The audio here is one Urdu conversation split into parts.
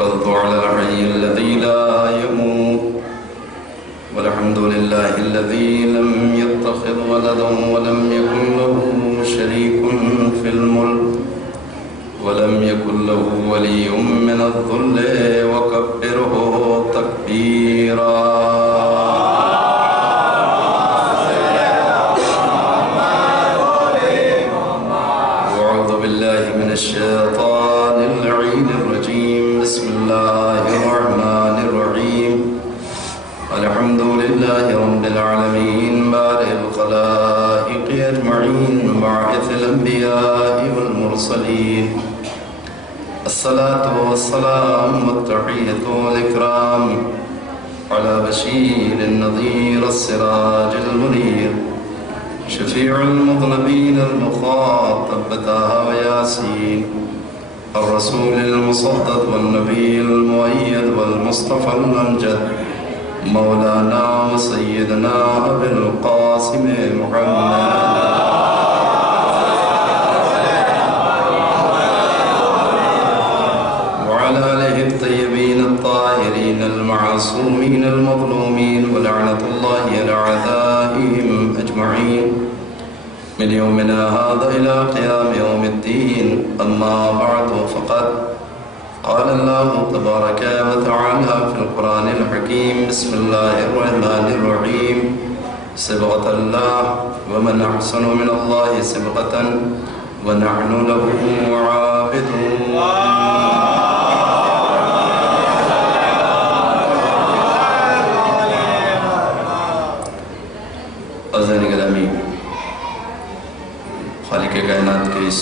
توكلت على الحي الذي لا يموت والحمد لله الذي لم يتخذ ولدا ولم يكن له شريك في الملك ولم يكن له ولي من الذل وكبره تكبيرا. الشيطان اللعين الرجيم. بسم الله الرحمن الرحيم. الحمد لله رب العالمين بارئ الخلائق أجمعين باعث الأنبياء والمرسلين. الصلاة والسلام والتحية والإكرام على بشير النذير السراج المنير شفيع المذنبين المخاطب بطه وياسين الرسول المصدق والنبي المؤيد والمصطفى الأمجد مولانا وسيدنا أبي القاسم محمد وعلى آله الطيبين الطاهرين المعصومين المظلومين ولعنة الله على أعدائهم أجمعين من يومنا هذا إلى قيام يوم الدين. أما بعد فقد قال الله تبارك وتعالى في القرآن الحكيم. بسم الله الرحمن الرحيم. صبغة الله ومن أحسن من الله صبغة ونحن له عابدون. عزیزان گرامی، خالق کائنات کے اس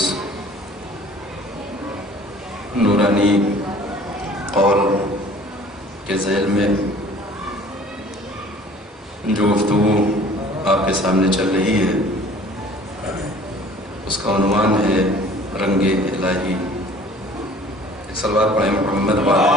نورانی قول کے ذیل میں جو گفتگو آپ کے سامنے چل رہی ہے اس کا عنوان ہے رنگ الہی. ایک صلوات پڑھیں محمد والے.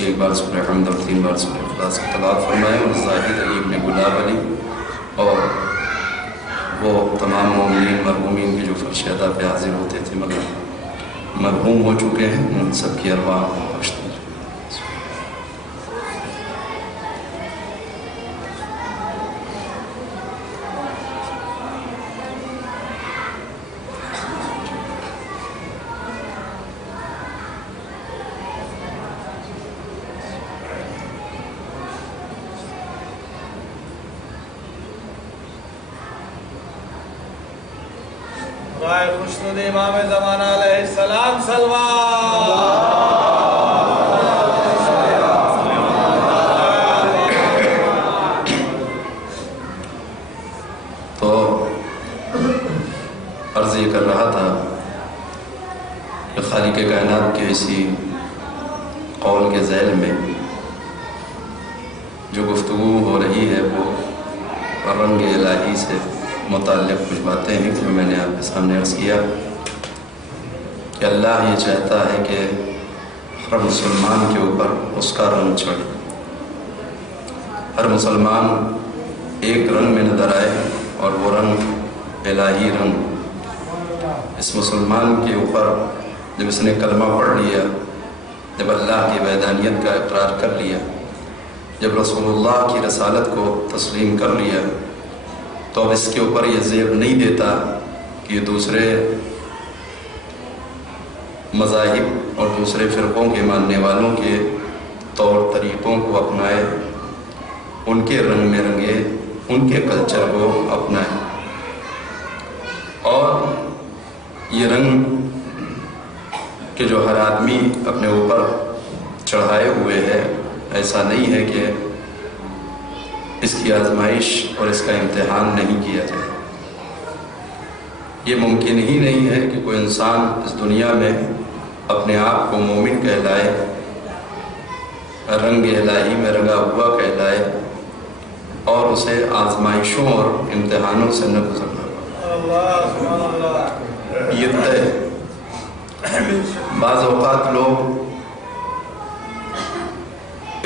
ایک بار سورہ حمد اور 3 بار سورہ اخلاص کی تلاوت فرمائیں اور زاہد علی ابن گلاب علی اور وہ تمام مومنین مرحومین کی جو فرش ادا پہ حاضر ہوتے تھے مگر مرحوم ہو چکے ہیں ان سب کی ارواح خوش. رائے خوشنود امام زمانہ علیہ السلام سلوات. تو عرض یہ کر رہا تھا کہ خالق کائنات کے اسی قول کے ذیل میں جو گفتگو ہو رہی ہے وہ رنگ الہی سے متعلق کچھ باتیں ہیں جو میں نے آپ کے سامنے عرض کیا کہ اللہ یہ چاہتا ہے کہ ہر مسلمان کے اوپر اس کا رنگ چڑھے. ہر مسلمان ایک رنگ میں نظر آئے اور وہ رنگ الہی رنگ. اس مسلمان کے اوپر جب اس نے کلمہ پڑھ لیا، جب اللہ کی وحدانیت کا اقرار کر لیا، جب رسول اللہ کی رسالت کو تسلیم کر لیا، تو اب اس کے اوپر یہ زیب نہیں دیتا کہ یہ دوسرے مذاہب اور دوسرے فرقوں کے ماننے والوں کے طور طریقوں کو اپنائے، ان کے رنگ میں رنگے، ان کے کلچر کو اپنائے. اور یہ رنگ کہ جو ہر آدمی اپنے اوپر چڑھائے ہوئے ہے، ایسا نہیں ہے کہ اس کی آزمائش اور اس کا امتحان نہیں کیا جائے. یہ ممکن ہی نہیں ہے کہ کوئی انسان اس دنیا میں اپنے آپ کو مومن کہلائے، رنگ الہی میں رنگا ہوا کہلائے اور اسے آزمائشوں اور امتحانوں سے نہ گزرنا. یہ طے. بعض اوقات لوگ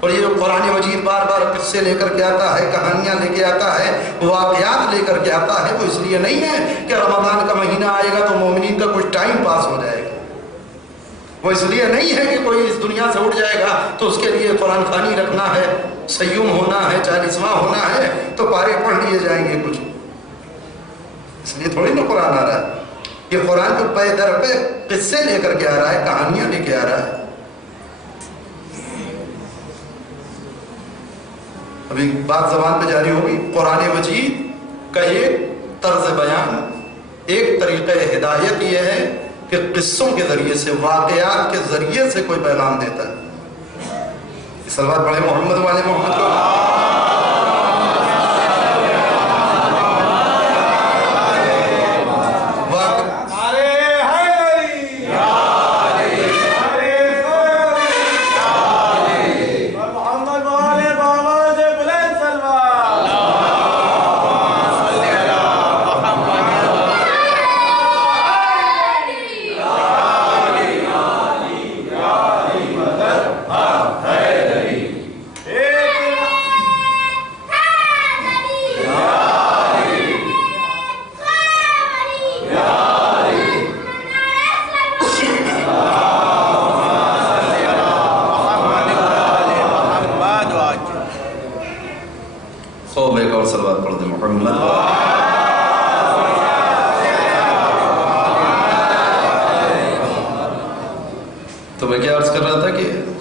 اور یہ جو قرآن مجید بار بار قصے لے کر کے آتا ہے، کہانیاں لے کے آتا ہے، واقعات لے کر کے آتا ہے، وہ اس لیے نہیں ہے کہ رمضان کا مہینہ آئے گا تو مومنین کا کچھ ٹائم پاس ہو جائے گا، وہ اس لیے نہیں ہے کہ کوئی اس دنیا سے اٹھ جائے گا تو اس کے لیے قرآن خوانی رکھنا ہے، سیوم ہونا ہے، 40واں ہونا ہے تو پارے پڑھ لیے جائیں گے کچھ، اس لیے تھوڑی نا قرآن آ رہا ہے۔ یہ قرآن تو پے در پہ قصے لے کر کے آ رہا ہے، کہانیاں لے کے آ رہا ہے۔ ابھی بات زبان پہ جاری ہوگی، قرآن مجید کا ایک طرز بیان، ایک طریقہ ہدایت یہ ہے کہ قصوں کے ذریعے سے، واقعات کے ذریعے سے کوئی پیغام دیتا ہے۔ صلوات پڑھیں محمد والے محمد کو۔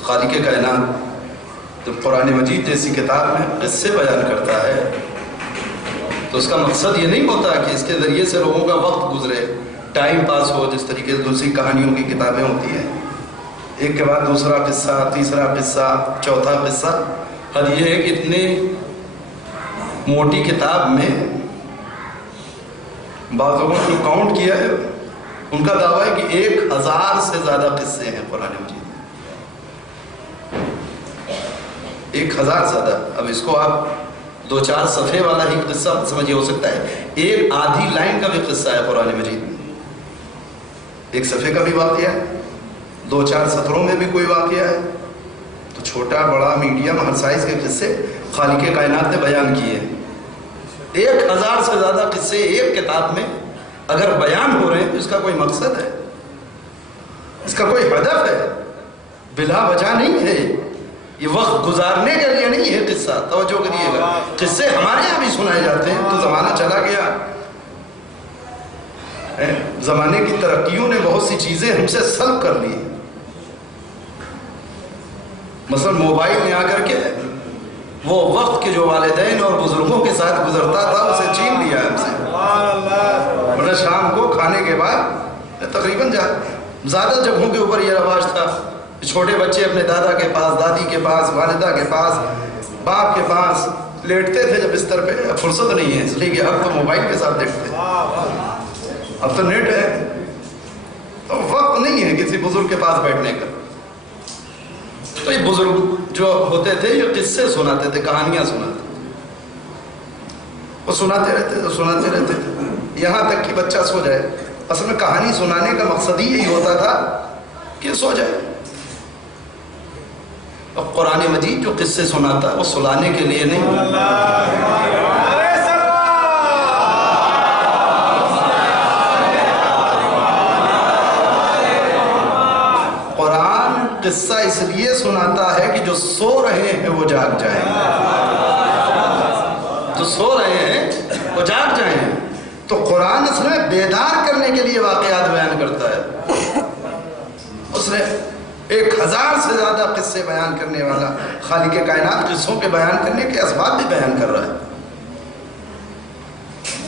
خالق کائنات جب قرآن مجید جیسی کتاب میں قصے بیان کرتا ہے تو اس کا مقصد یہ نہیں ہوتا کہ اس کے ذریعے سے لوگوں کا وقت گزرے، ٹائم پاس ہو، جس طریقے سے دوسری کہانیوں کی کتابیں ہوتی ہیں، ایک کے بعد دوسرا قصہ، تیسرا قصہ، چوتھا قصہ۔ حد یہ ہے کہ اتنی موٹی کتاب میں بعض لوگوں نے کاؤنٹ کیا ہے، ان کا دعویٰ ہے کہ 1000 سے زیادہ قصے ہیں قرآن مجید، 1000 سے زیادہ۔ اب اس کو آپ 2-4 صفحے والا ہی قصہ سمجھے، ہو سکتا ہے ایک آدھی لائن کا بھی قصہ ہے قرآن مجید میں، ایک صفحے کا بھی واقعہ ہے، 2-4 سطروں میں بھی کوئی واقعہ ہے، تو چھوٹا بڑا میڈیم ہر سائز کے قصے خالق کائنات نے بیان کیے ہیں۔ 1000 سے زیادہ قصے ایک کتاب میں اگر بیان ہو رہے ہیں تو اس کا کوئی مقصد ہے، اس کا کوئی ہدف ہے، بلا وجہ نہیں ہے، یہ وقت گزارنے کے لیے نہیں ہے قصہ۔ توجہ کریے گا، قصے ہمارے یہاں بھی سنائے جاتے ہیں، تو زمانہ چلا گیا، زمانے کی ترقیوں نے بہت سی چیزیں ہم سے سلب کر لی، مثلا موبائل میں آ کر کے وہ وقت کے جو والدین اور بزرگوں کے ساتھ گزرتا تھا اسے چھین لیا ہم سے۔ ورنہ شام کو کھانے کے بعد تقریباً زیادہ جگہوں کے اوپر یہ رواج تھا، چھوٹے بچے اپنے دادا کے پاس، دادی کے پاس، والدہ کے پاس، باپ کے پاس لیٹتے تھے جب بستر پہ۔ فرصت نہیں ہے اس لیے کہ اب تو موبائل کے ساتھ دیکھتے ہیں، اب تو نیٹ ہے، تو وقت نہیں ہے کسی بزرگ کے پاس بیٹھنے کا۔ تو یہ بزرگ جو ہوتے تھے یہ قصے سناتے تھے، کہانیاں سناتے تھے، وہ سناتے رہتے تھے یہاں تک کہ بچہ سو جائے۔ اصل میں کہانی سنانے کا مقصد ہی یہی ہوتا تھا کہ سو جائے۔ اور قرآن مجید جو قصے سناتا ہے وہ سلانے کے لیے نہیں، قرآن قصہ اس لیے سناتا ہے کہ جو سو رہے ہیں وہ جاگ جائیں، جو سو رہے ہیں وہ جاگ جائیں۔ تو قرآن اصل میں بیدار کرنے کے لیے واقعات بیان کرتا ہے۔ اس نے 1000 سے زیادہ قصے بیان کرنے والا خالق کائنات قصوں کے بیان کرنے کے اسباب بھی بیان کر رہا ہے۔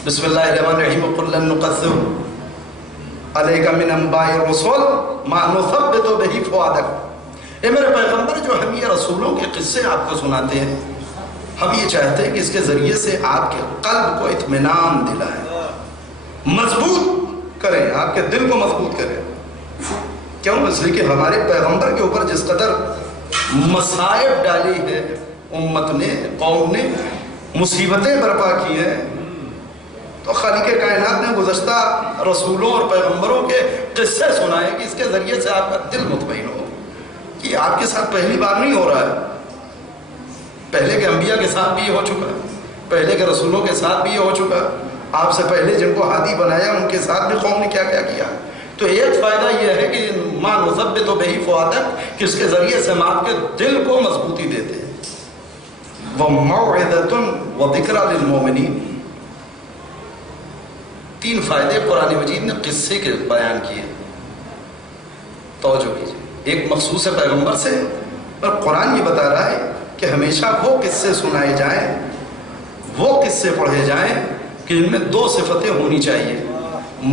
بسم اللہ الرحمن الرحیم، قُلْ لَن نُقَصِّرُ عَلَيْكَ مِنْ أَنْبَاءِ الرُّسُلِ مَا نُثَبِّتُ بِهِ فُؤَادَكَ۔ اے میرے پیغمبر، جو ہم یہ رسولوں کے قصے آپ کو سناتے ہیں، ہم یہ چاہتے ہیں کہ اس کے ذریعے سے آپ کے قلب کو اطمینان دلائیں، مضبوط کریں، آپ کے دل کو مضبوط کریں۔ کیوں؟ اس لیے کہ ہمارے پیغمبر کے اوپر جس قدر مصائب ڈالی ہے امت نے، قوم نے، مصیبتیں برپا کی ہیں، تو خالق کائنات نے گزشتہ رسولوں اور پیغمبروں کے قصے سنائے کہ اس کے ذریعے سے آپ کا دل مطمئن ہو کہ آپ کے ساتھ پہلی بار نہیں ہو رہا ہے، پہلے کے انبیاء کے ساتھ بھی یہ ہو چکا، پہلے کے رسولوں کے ساتھ بھی یہ ہو چکا، آپ سے پہلے جن کو ہادی بنایا ان کے ساتھ بھی قوم نے کیا کیا کیا۔ تو ایک فائدہ یہ ہے کہ ماں نثبت بہ فؤادک، کہ اس کے ذریعے سے ہم آپ کے دل کو مضبوطی دیتے ہیں۔ وَمَوْعِظَةٌ وَذِكْرَىٰ لِلْمُؤْمِنِينَ، 3 فائدے قرآن مجید نے قصے کے بیان کیے، توجہ کیجیے۔ ایک مخصوص پیغمبر سے، اور قرآن یہ بتا رہا ہے کہ ہمیشہ وہ قصے سنائے جائیں، وہ قصے پڑھے جائیں کہ ان میں 2 صفتیں ہونی چاہیے،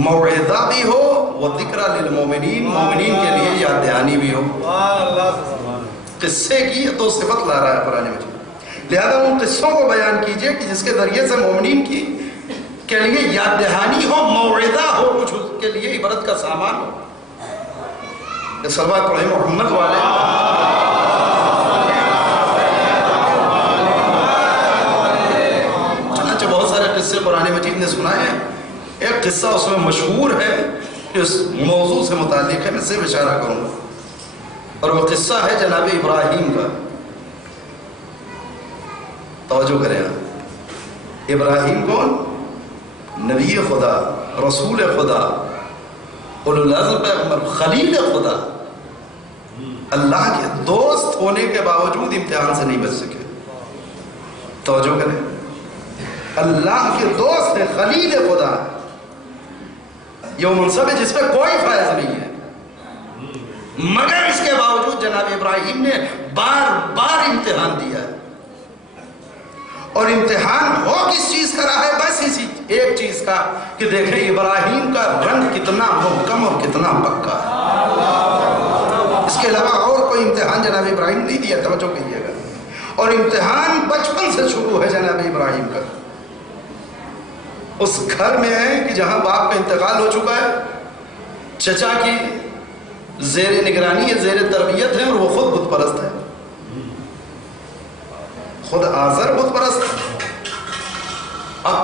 موعظہ بھی ہو وذکریٰ للمؤمنین، مومنین کے لیے یاد دہانی بھی ہو۔ قصے کی یہ 2 صفت لا رہا ہے قرآن مجید، لہذا ان قصوں کو بیان کیجئے کہ جس کے ذریعے سے مومنین کی کے لیے یاد دہانی ہو، موعظہ ہو، کچھ اس کے لیے عبرت کا سامان ہو۔ صلوات پڑھیں محمد والے۔ چنانچہ بہت سارے قصے قرآن مجید نے سنائے ہیں، ایک قصہ اس میں مشہور ہے کہ اس موضوع سے متعلق ہے، میں صرف اشارہ کروں گا، اور وہ قصہ ہے جناب ابراہیم کا۔ توجہ کریں آپ، ابراہیم کون؟ نبی خدا، رسول خدا، اولو العزم پیغمبر، خلیل خدا، اللہ کے دوست ہونے کے باوجود امتحان سے نہیں بچ سکے۔ توجہ کریں، اللہ کے دوست ہے، خلیل خدا، یہ منصب ہے جس پہ کوئی فائز نہیں ہے، مگر اس کے باوجود جناب ابراہیم نے بار بار امتحان دیا ہے، اور امتحان ہو کس چیز کا رہا ہے؟ بس اسی ایک چیز کا کہ دیکھیں ابراہیم کا رنگ کتنا محکم اور کتنا پکا ہے، اس کے علاوہ اور کوئی امتحان جناب ابراہیم نہیں دیا، توجہ کیجیے گا۔ اور امتحان بچپن سے شروع ہے جناب ابراہیم کا، اس گھر میں ہے کہ جہاں باپ کا انتقال ہو چکا ہے، چچا کی زیر نگرانی ہے، زیر تربیت ہے، اور وہ خود بت پرست ہے، خود آزر بت پرست ہے۔ اب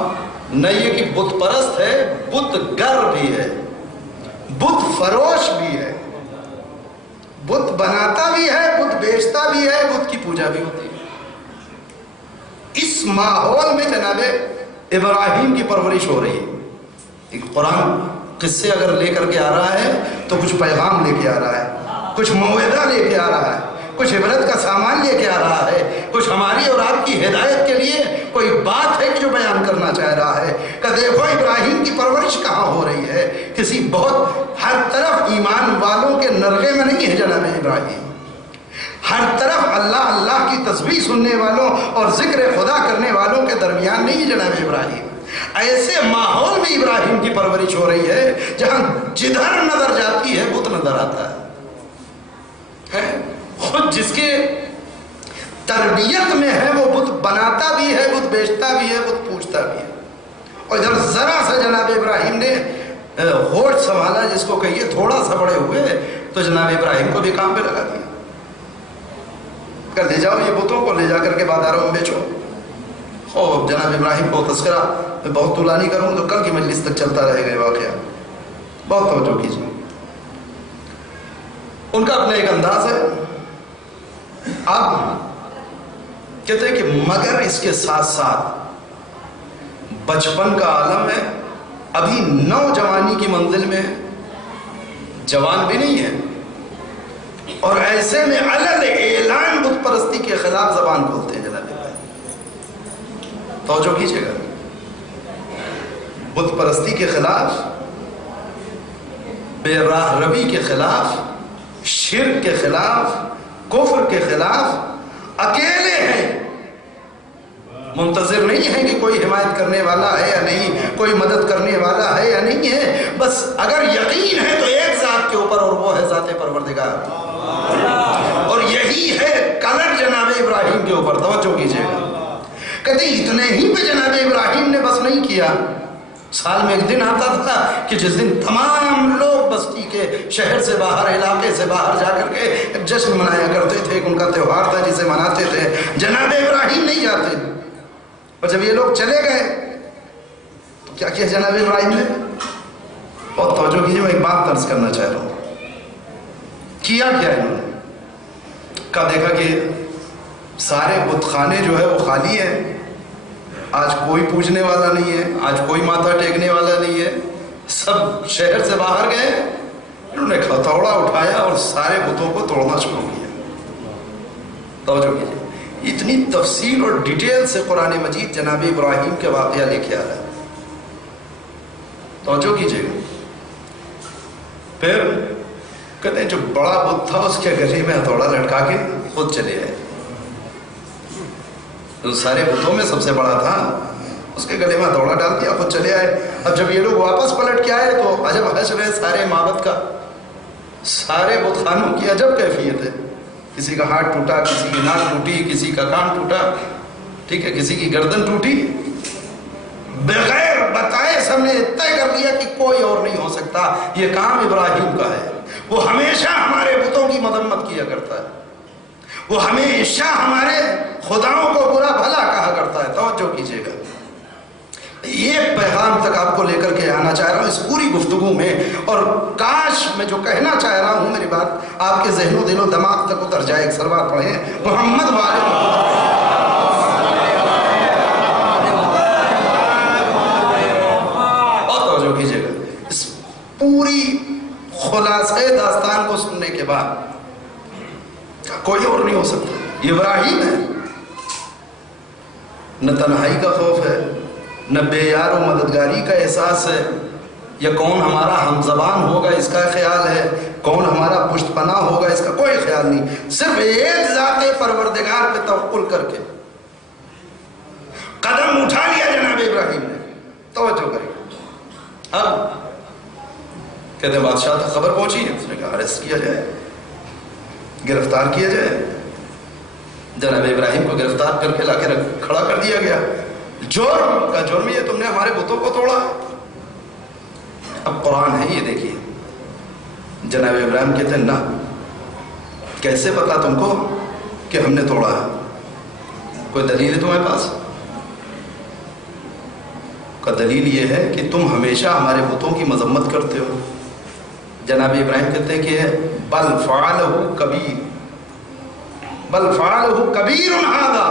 نہ یہ کہ بت پرست ہے، بت گر بھی ہے، بت فروش بھی ہے، بت بناتا بھی ہے، بت بیچتا بھی ہے، بت کی پوجا بھی ہوتی ہے۔ اس ماحول میں جناب ابراہیم کی پرورش ہو رہی ہے۔ ایک قرآن قصے اگر لے کر کے آ رہا ہے تو کچھ پیغام لے کے آ رہا ہے، کچھ موعظہ لے کے آ رہا ہے، کچھ عبرت کا سامان لے کے آ رہا ہے، کچھ ہماری اور آپ کی ہدایت کے لیے کوئی بات ہے کہ جو بیان کرنا چاہ رہا ہے کہ دیکھو ابراہیم کی پرورش کہاں ہو رہی ہے، کسی بہت ہر طرف ایمان والوں کے نرغے میں نہیں ہے جناب ابراہیم، ہر طرف اللہ اللہ کی تسبیح سننے والوں اور ذکر خدا کرنے والوں کے درمیان نہیں ہے جناب ابراہیم۔ ایسے ماحول میں ابراہیم کی پرورش ہو رہی ہے جہاں جدھر نظر جاتی ہے بت نظر آتا ہے، خود جس کے تربیت میں ہے وہ بت بناتا بھی ہے، بت بیچتا بھی ہے، بت پوجتا بھی ہے۔ اور ادھر ذرا سا جناب ابراہیم نے ہوش سنبھالا، جس کو کہیے تھوڑا سا بڑے ہوئے، تو جناب ابراہیم کو بھی کام پہ لگا دیا کہ لے جاؤ یہ بتوں کو، لے جا کر کے بازاروں میں بیچو۔ اور جناب ابراہیم کو تذکرہ میں بہت طولانی نہیں کروں تو کل کی مجلس تک چلتا رہے گا یہ واقعہ، بہت توجہ کیجیے۔ ان کا اپنا ایک انداز ہے، اب کہتے ہیں کہ مگر اس کے ساتھ ساتھ بچپن کا عالم ہے، ابھی نوجوانی کی منزل میں ہے، جوان بھی نہیں ہے، اور ایسے میں علل اعلان بت پرستی کے خلاف زبان کھولتے ہیں جناب ابراہیم۔ توجہ کیجیے گا، بت پرستی کے خلاف، بے راہ روی کے خلاف، شرک کے خلاف، کفر کے خلاف اکیلے ہیں، منتظر نہیں ہے کہ کوئی حمایت کرنے والا ہے یا نہیں، کوئی مدد کرنے والا ہے یا نہیں ہے، بس اگر یقین ہے تو ایک ذات کے اوپر، اور وہ ہے ذات پروردگار، اور یہی ہے کلر جناب ابراہیم کے اوپر۔ توجہ کیجیے گا، کہتے اتنے ہی پہ جناب ابراہیم نے بس نہیں کیا، سال میں ایک دن آتا تھا کہ جس دن تمام لوگ بستی کے، شہر سے باہر، علاقے سے باہر جا کر کے ایک جشن منایا کرتے تھے، ان کا تہوار تھا جسے مناتے تھے، جناب ابراہیم نہیں جاتے، اور جب یہ لوگ چلے گئے تو کیا کیا جناب ابراہیم نے؟ بہت توجہ کیجیے، میں ایک بات درج کرنا چاہ رہا ہوں، کیا کیا انہوں نے؟ کہا دیکھا کہ سارے بت خانے جو ہے وہ خالی ہیں، آج کوئی پوجنے والا نہیں ہے، آج کوئی ماتھا ٹیکنے والا نہیں ہے، سب شہر سے باہر گئے، انہوں نے ہتھوڑا اٹھایا اور سارے بتوں کو توڑنا شروع کیا۔ توجہ کیجیے، اتنی تفصیل اور ڈیٹیل سے قرآن مجید جناب ابراہیم کے واقعہ لکھے آ رہا ہے، توجہ کیجیے گا۔ پھر کہتے ہیں جو بڑا بت تھا اس کے گلے میں ہتھوڑا لٹکا کے خود چلے آئے، جو سارے بتوں میں سب سے بڑا تھا اس کے گلے میں ہتھوڑا ڈال دیا، خود چلے آئے۔ اب جب یہ لوگ واپس پلٹ کے آئے تو عجب حشر ہے سارے معبد کا، سارے بت خانوں کی عجب کیفیت ہے، کسی کا ہاتھ ٹوٹا، کسی کی ناک ٹوٹی، کسی کا کان ٹوٹا، ٹھیک ہے، کسی کی گردن ٹوٹی، بغیر بتائے سب نے طے کر لیا کہ کوئی اور نہیں ہو سکتا، یہ کام ابراہیم کا ہے۔ وہ ہمیشہ ہمارے بتوں کی مذمت کیا کرتا ہے، وہ ہمیشہ ہمارے خداؤں کو برا بھلا کہا کرتا ہے۔ توجہ کیجیے گا، یہ پیغام تک آپ کو لے کر کے آنا چاہ رہا ہوں اس پوری گفتگو میں، اور کاش میں جو کہنا چاہ رہا ہوں میری بات آپ کے ذہن و دل و دماغ تک اتر جائے۔ ایک سلوات پڑھیں محمد والے کیجیے گا۔ اس پوری خلاصہ داستان کو سننے کے بعد کوئی اور نہیں ہو سکتا، یہ ابراہیم ہے۔ نہ تنہائی کا خوف ہے، نہ بے یار و مددگاری کا احساس ہے، یا کون ہمارا ہم زبان ہوگا اس کا خیال ہے، کون ہمارا پشت پناہ ہوگا اس کا کوئی خیال نہیں، صرف ایک ذات پروردگار پہ توکل کر کے قدم اٹھا لیا جناب ابراہیم نے۔ توجہ کریں، اب کہتے ہیں بادشاہ تک خبر پہنچی ہے، اس نے کہا اریسٹ کیا جائے، گرفتار کیا جائے۔ جناب ابراہیم کو گرفتار کر کے لا کے کھڑا کر دیا گیا۔ جرم کا جرم یہ تم نے ہمارے بتوں کو توڑا۔ اب قرآن ہے، یہ دیکھیے، جناب ابراہیم کہتے ہیں نہ، کیسے پتا تم کو کہ ہم نے توڑا ہے؟ کوئی دلیل ہے تمہارے پاس؟ کا دلیل یہ ہے کہ تم ہمیشہ ہمارے بتوں کی مذمت کرتے ہو۔ جناب ابراہیم کہتے ہیں کہ بل فعلہ کبیر، بل فعلہ کبیر ھذا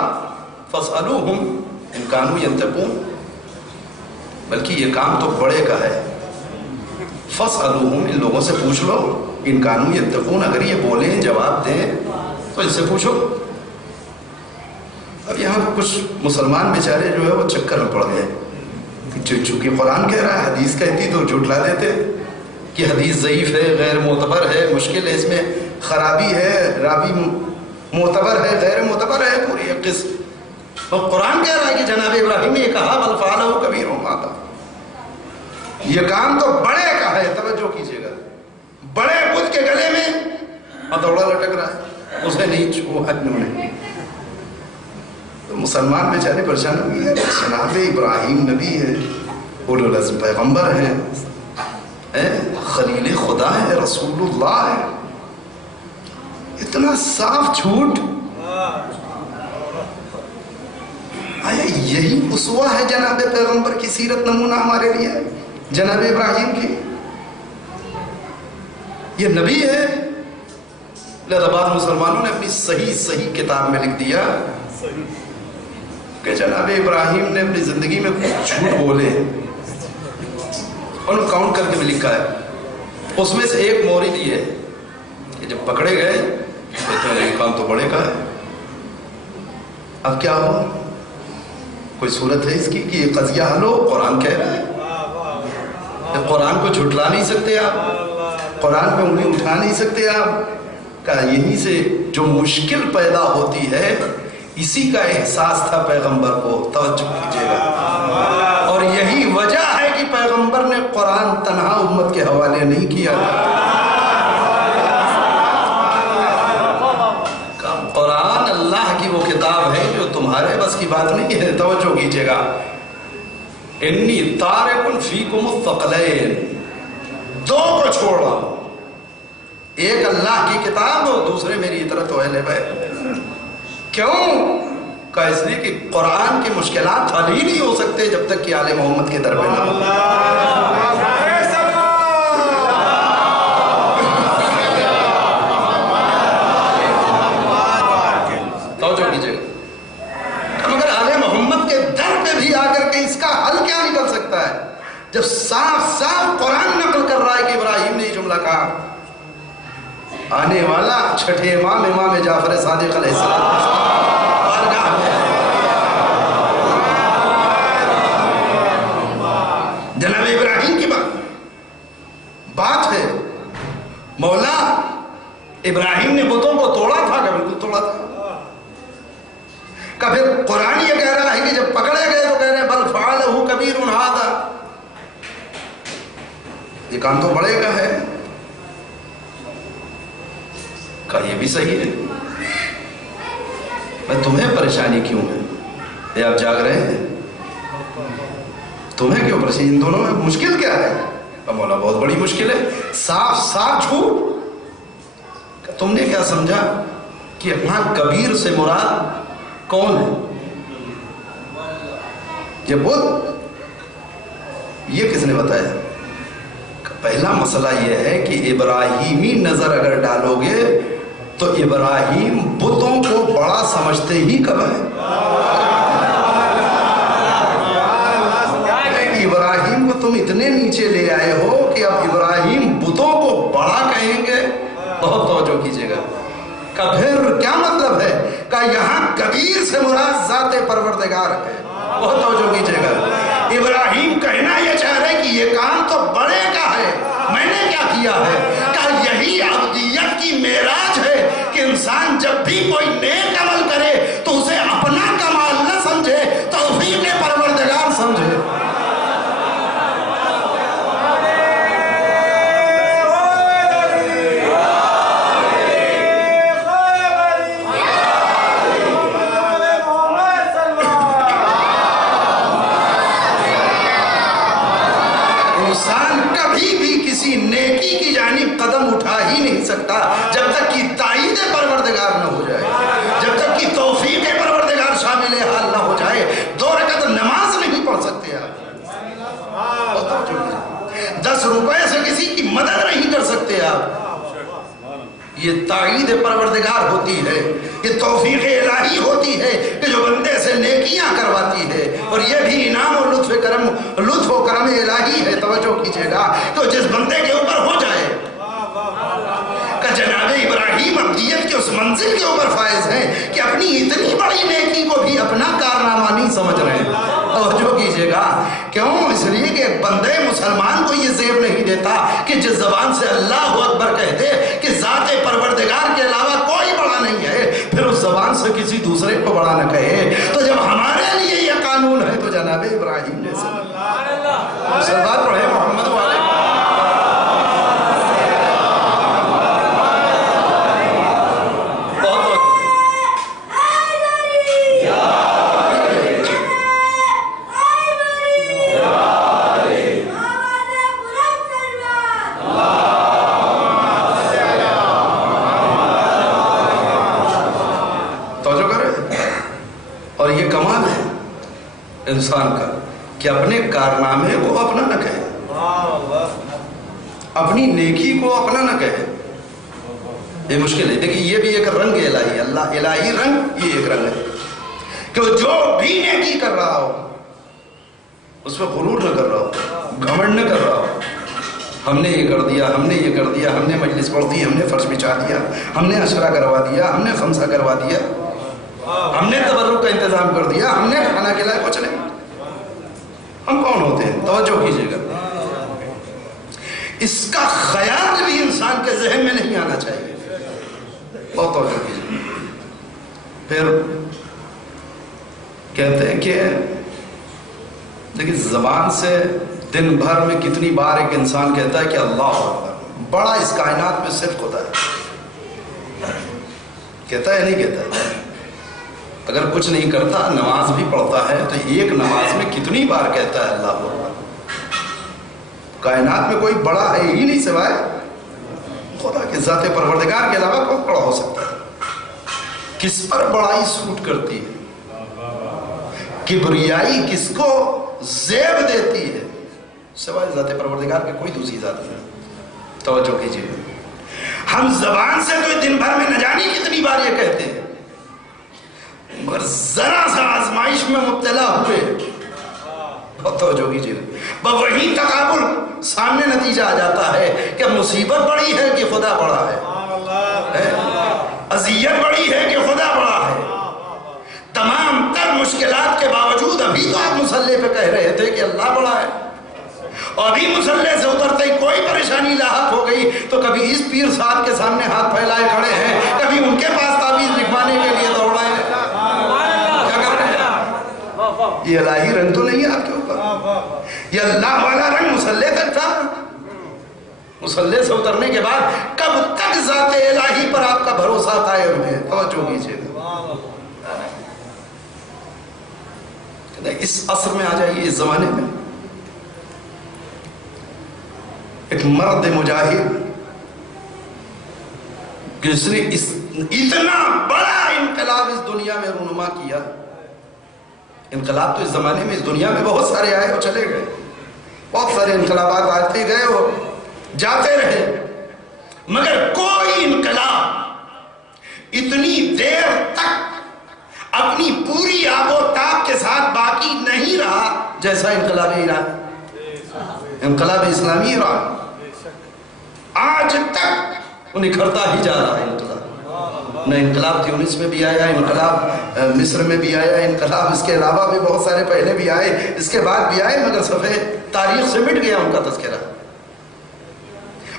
فاسألوہم ان کانوا ینطقون، بلکہ یہ کام تو بڑے کا ہے، فاسألوہم ان لوگوں سے پوچھ لو، ان کانوا ینطقون اگر یہ بولیں جواب دیں تو ان سے پوچھو۔ اب یہاں کچھ مسلمان بیچارے جو ہے وہ چکر میں پڑ گئے، چونکہ قرآن کہہ رہا ہے، حدیث کہتی تو جھٹلا دیتے کہ حدیث ضعیف ہے، غیر معتبر ہے، مشکل ہے، اس میں خرابی ہے، راوی معتبر ہے، غیر معتبر ہے، پوری ایک قسم۔ اور قرآن کہہ رہا ہے کہ جناب ابراہیم نے یہ کہا بل فعلہ کبیر ھذا، یہ کام تو بڑے کا ہے۔ توجہ کیجیے گا، بڑے بدھ کے گلے میں ہتھوڑا لٹک رہا ہے، اسے نہیں چھوڑا انہوں نے۔ تو مسلمان بیچارے پریشان ہو گئے، جناب ابراہیم نبی ہے، اولو العزم پیغمبر ہیں، خلیل خدا ہے، رسول اللہ ہے، اتنا صاف جھوٹ! آیا یہی اسوہ ہے جناب پیغمبر کی سیرت نمونہ ہمارے لیے، جناب ابراہیم کی؟ یہ نبی ہے؟ لہذا بعض مسلمانوں نے اپنی صحیح کتاب میں لکھ دیا کہ جناب ابراہیم نے اپنی زندگی میں کچھ جھوٹ بولے، اور کاؤنٹ کر کے بھی لکھا ہے، اس میں سے ایک مورد یہ ہے کہ جب پکڑے گئے کہتے ہیں یہ کام تو بڑے کا ہے۔ اب کیا ہو؟ کوئی صورت ہے اس کی کہ یہ قضیہ حل ہو؟ قرآن کہہ رہا ہے، قرآن کو جھٹلا نہیں سکتے آپ، قرآن پہ انگلی اٹھا نہیں سکتے آپ۔ کہا یہیں سے جو مشکل پیدا ہوتی ہے اسی کا احساس تھا پیغمبر کو۔ توجہ کیجیے گا، اور یہی وجہ ہے کہ پیغمبر نے قرآن تنہا امت کے حوالے نہیں کیا۔ قرآن اللہ کی وہ کتاب ہے جو تمہارے بس کی بات نہیں ہے۔ توجہ کیجیے گا، انی تارک فیکم الثقلین، دو کو چھوڑ رہا ہوں، ایک اللہ کی کتاب اور دوسرے میری اطاعت و اہل بیت۔ کیوں؟ کہا اس لیے کہ قرآن کی مشکلات حل ہی نہیں ہو سکتے جب تک کہ آل محمد کے در پہ نہ ہو۔ توجہ کیجیے گا، جب صاف صاف قرآن نقل کر رہا ہے کہ ابراہیم نے یہ جملہ کہا، آنے والا چھٹے امام امام جعفر صادق علیہ السلام بارگاہ میں جناب ابراہیم کی بات ہے، مولا ابراہیم نے بتوں کو توڑا تھا کہ بالکل توڑا تھا؟ کہ پھر قرآن یہ کہہ رہا ہے کہ جب پکڑے گئے تو کہہ رہے ہیں بل فعلہ کبیرہم ھذا، یہ کام تو بڑے کا ہے، کہا یہ بھی صحیح ہے، میں تمہیں پریشانی کیوں ہے؟ یہ آپ جاگ رہے ہیں، تمہیں کیوں پریشانی؟ ان دونوں میں مشکل کیا ہے؟ مولا بہت بڑی مشکل ہے، صاف صاف جھوٹ۔ تم نے کیا سمجھا کہ وہاں کبیر سے مراد کون ہے؟ یہ بت، یہ کس نے بتایا؟ پہلا مسئلہ یہ ہے کہ ابراہیمی نظر اگر ڈالو گے تو ابراہیم بتوں کو بڑا سمجھتے ہی کب ہے؟ ابراہیم کو تم اتنے نیچے لے آئے ہو کہ اب ابراہیم بتوں کو بڑا کہیں گے؟ بہت توجہ کیجئے گا۔ کہ پھر کیا مطلب ہے؟ کہ یہاں کبیر سے مراد ذات پروردگار ہے، بہت توجہ کیجئے گا۔ ابراہیم کہنا یہ چاہ رہے کہ یہ کام تو بڑے کا ہے، میں نے کیا کیا ہے؟ کہ یہی عبدیت کی معراج ہے کہ انسان جب بھی کوئی نیک عمل کرے تو اسے اپنا کمال نہ سمجھے، توفیق پروردگار سمجھے۔ نیکی کی جانب قدم اٹھا ہی نہیں سکتا جب تک کہ تائید پروردگار نہ ہو جائے، جب تک کہ توفیق پروردگار شامل حال نہ ہو جائے۔ 2 رکعت نماز نہیں پڑھ سکتے آپ، 10 روپے سے کسی کی مدد نہیں کر سکتے آپ۔ یہ تائید پروردگار ہوتی ہے، یہ توفیق الہی ہوتی ہے کہ جو بندے سے نیکیاں کرواتی ہے، اور یہ بھی انعام اور لطف و کرم الہی ہے۔ توجہ کیجئے گا کہ جس بندے کے اوپر ہو جائے کہ جناب ابراہیم عبدیت کے اس منزل کے اوپر فائز ہیں کہ اپنی اتنی بڑی نیکی کو بھی اپنا کارنامہ نہیں سمجھ رہے ہیں۔ توجہ کیجئے گا، کیوں؟ اس لیے کہ بندے مسلمان کو یہ زیب نہیں دیتا کہ جس زبان سے اللہ اکبر کہہ دے کہ ذات پروردگار کے علاوہ کوئی بڑا نہیں ہے، پھر اس زبان سے کسی دوسرے کو بڑا نہ کہے۔ تو جب ہمارے لیے یہ قانون ہے تو جناب ابراہیم نے سلوات پڑھے محمد والے انسان کا کہ اپنے کارنامے کو اپنا نہ کہے، اپنی نیکی کو اپنا نہ کہے۔ یہ مشکل ہے۔ دیکھیں یہ بھی ایک رنگ الہی، اللہ الہی رنگ، یہ ایک رنگ ہے کہ جو بھی نیکی کر رہا ہو اس پہ غرور نہ کر رہا ہو، گھمنڈ نہ کر رہا ہو۔ ہم نے یہ کر دیا، ہم نے یہ کر دیا، ہم نے مجلس پڑھ دی، ہم نے فرش بچھا دیا، ہم نے عشرہ کروا دیا، ہم نے خمسہ کروا دیا، ہم نے تبرک کا انتظام کر دیا، ہم نے کھانا کھلایا، کچھ نہیں۔ ہم کون ہوتے ہیں؟ توجہ کیجئے گا، اس کا خیال بھی انسان کے ذہن میں نہیں آنا چاہیے۔ بہت توجہ کیجئے۔ پھر کہتے ہیں کہ دیکھیں زبان سے دن بھر میں کتنی بار ایک انسان کہتا ہے کہ اللہ اکبر، بڑا اس کائنات میں صرف ہوتا ہے، کہتا ہے نہیں کہتا ہے؟ اگر کچھ نہیں کرتا، نماز بھی پڑھتا ہے تو ایک نماز میں کتنی بار کہتا ہے اللہ اکبر؟ کائنات میں کوئی بڑا ہے ہی نہیں سوائے خدا کے ذات پروردگار کے علاوہ کون بڑا ہو سکتا ہے؟ کس پر بڑائی سوٹ کرتی ہے؟ کبریائی کس کو زیب دیتی ہے سوائے ذات پروردگار کے؟ کوئی دوسری ذات نہیں۔ توجہ کیجئے، ہم زبان سے تو دن بھر میں نہ جانی کتنی بار یہ کہتے ہیں، مگر ذرا سا آزمائش میں مبتلا ہوئے، بہت توجہ کیجئے، وہی تقابل سامنے نتیجہ آ جاتا ہے کہ مصیبت بڑی ہے کہ خدا بڑا ہے، اذیت بڑی ہے کہ خدا بڑا ہے۔ تمام تر مشکلات کے باوجود ابھی تو آپ مصلی پہ کہہ رہے تھے کہ اللہ بڑا ہے، اور ابھی مصلی سے اترتے ہی کوئی پریشانی لاحق ہو گئی تو کبھی اس پیر صاحب کے سامنے ہاتھ پھیلائے کھڑے ہیں، کبھی ان کے پاس تعویذ لکھوانے کے لیے دوڑ رہے ہیں۔ کیا کر رہے ہیں؟ یہ الہی رنگ تو نہیں ہے آپ کے اوپر، یہ اللہ والا رنگ مصلی تک تھا۔ مصلی سے اترنے کے بعد کب تک ذات الہی پر آپ کا بھروسہ قائم ہے؟ توجہ کیجیے، اس عصر میں آ جائیے، اس زمانے میں ایک مرد مجاہد جس نے اتنا بڑا انقلاب اس دنیا میں رونما کیا۔ انقلاب تو اس زمانے میں اس دنیا میں بہت سارے آئے اور چلے گئے، بہت سارے انقلابات آتے گئے اور جاتے رہے، مگر کوئی انقلاب اتنی دیر تک اپنی پوری آب و تاب کے ساتھ باقی نہیں رہا جیسا انقلاب ایران، انقلاب اسلامی ایران۔ آج تک وہ نکھرتا ہی جا رہا ہے انقلاب، نہ انقلاب تیونس میں بھی آیا، انقلاب مصر میں بھی آیا، انقلاب اس کے علاوہ بھی بہت سارے پہلے بھی آئے، اس کے بعد بھی آئے، مگر صفحے تاریخ سے مٹ گیا ان کا تذکرہ۔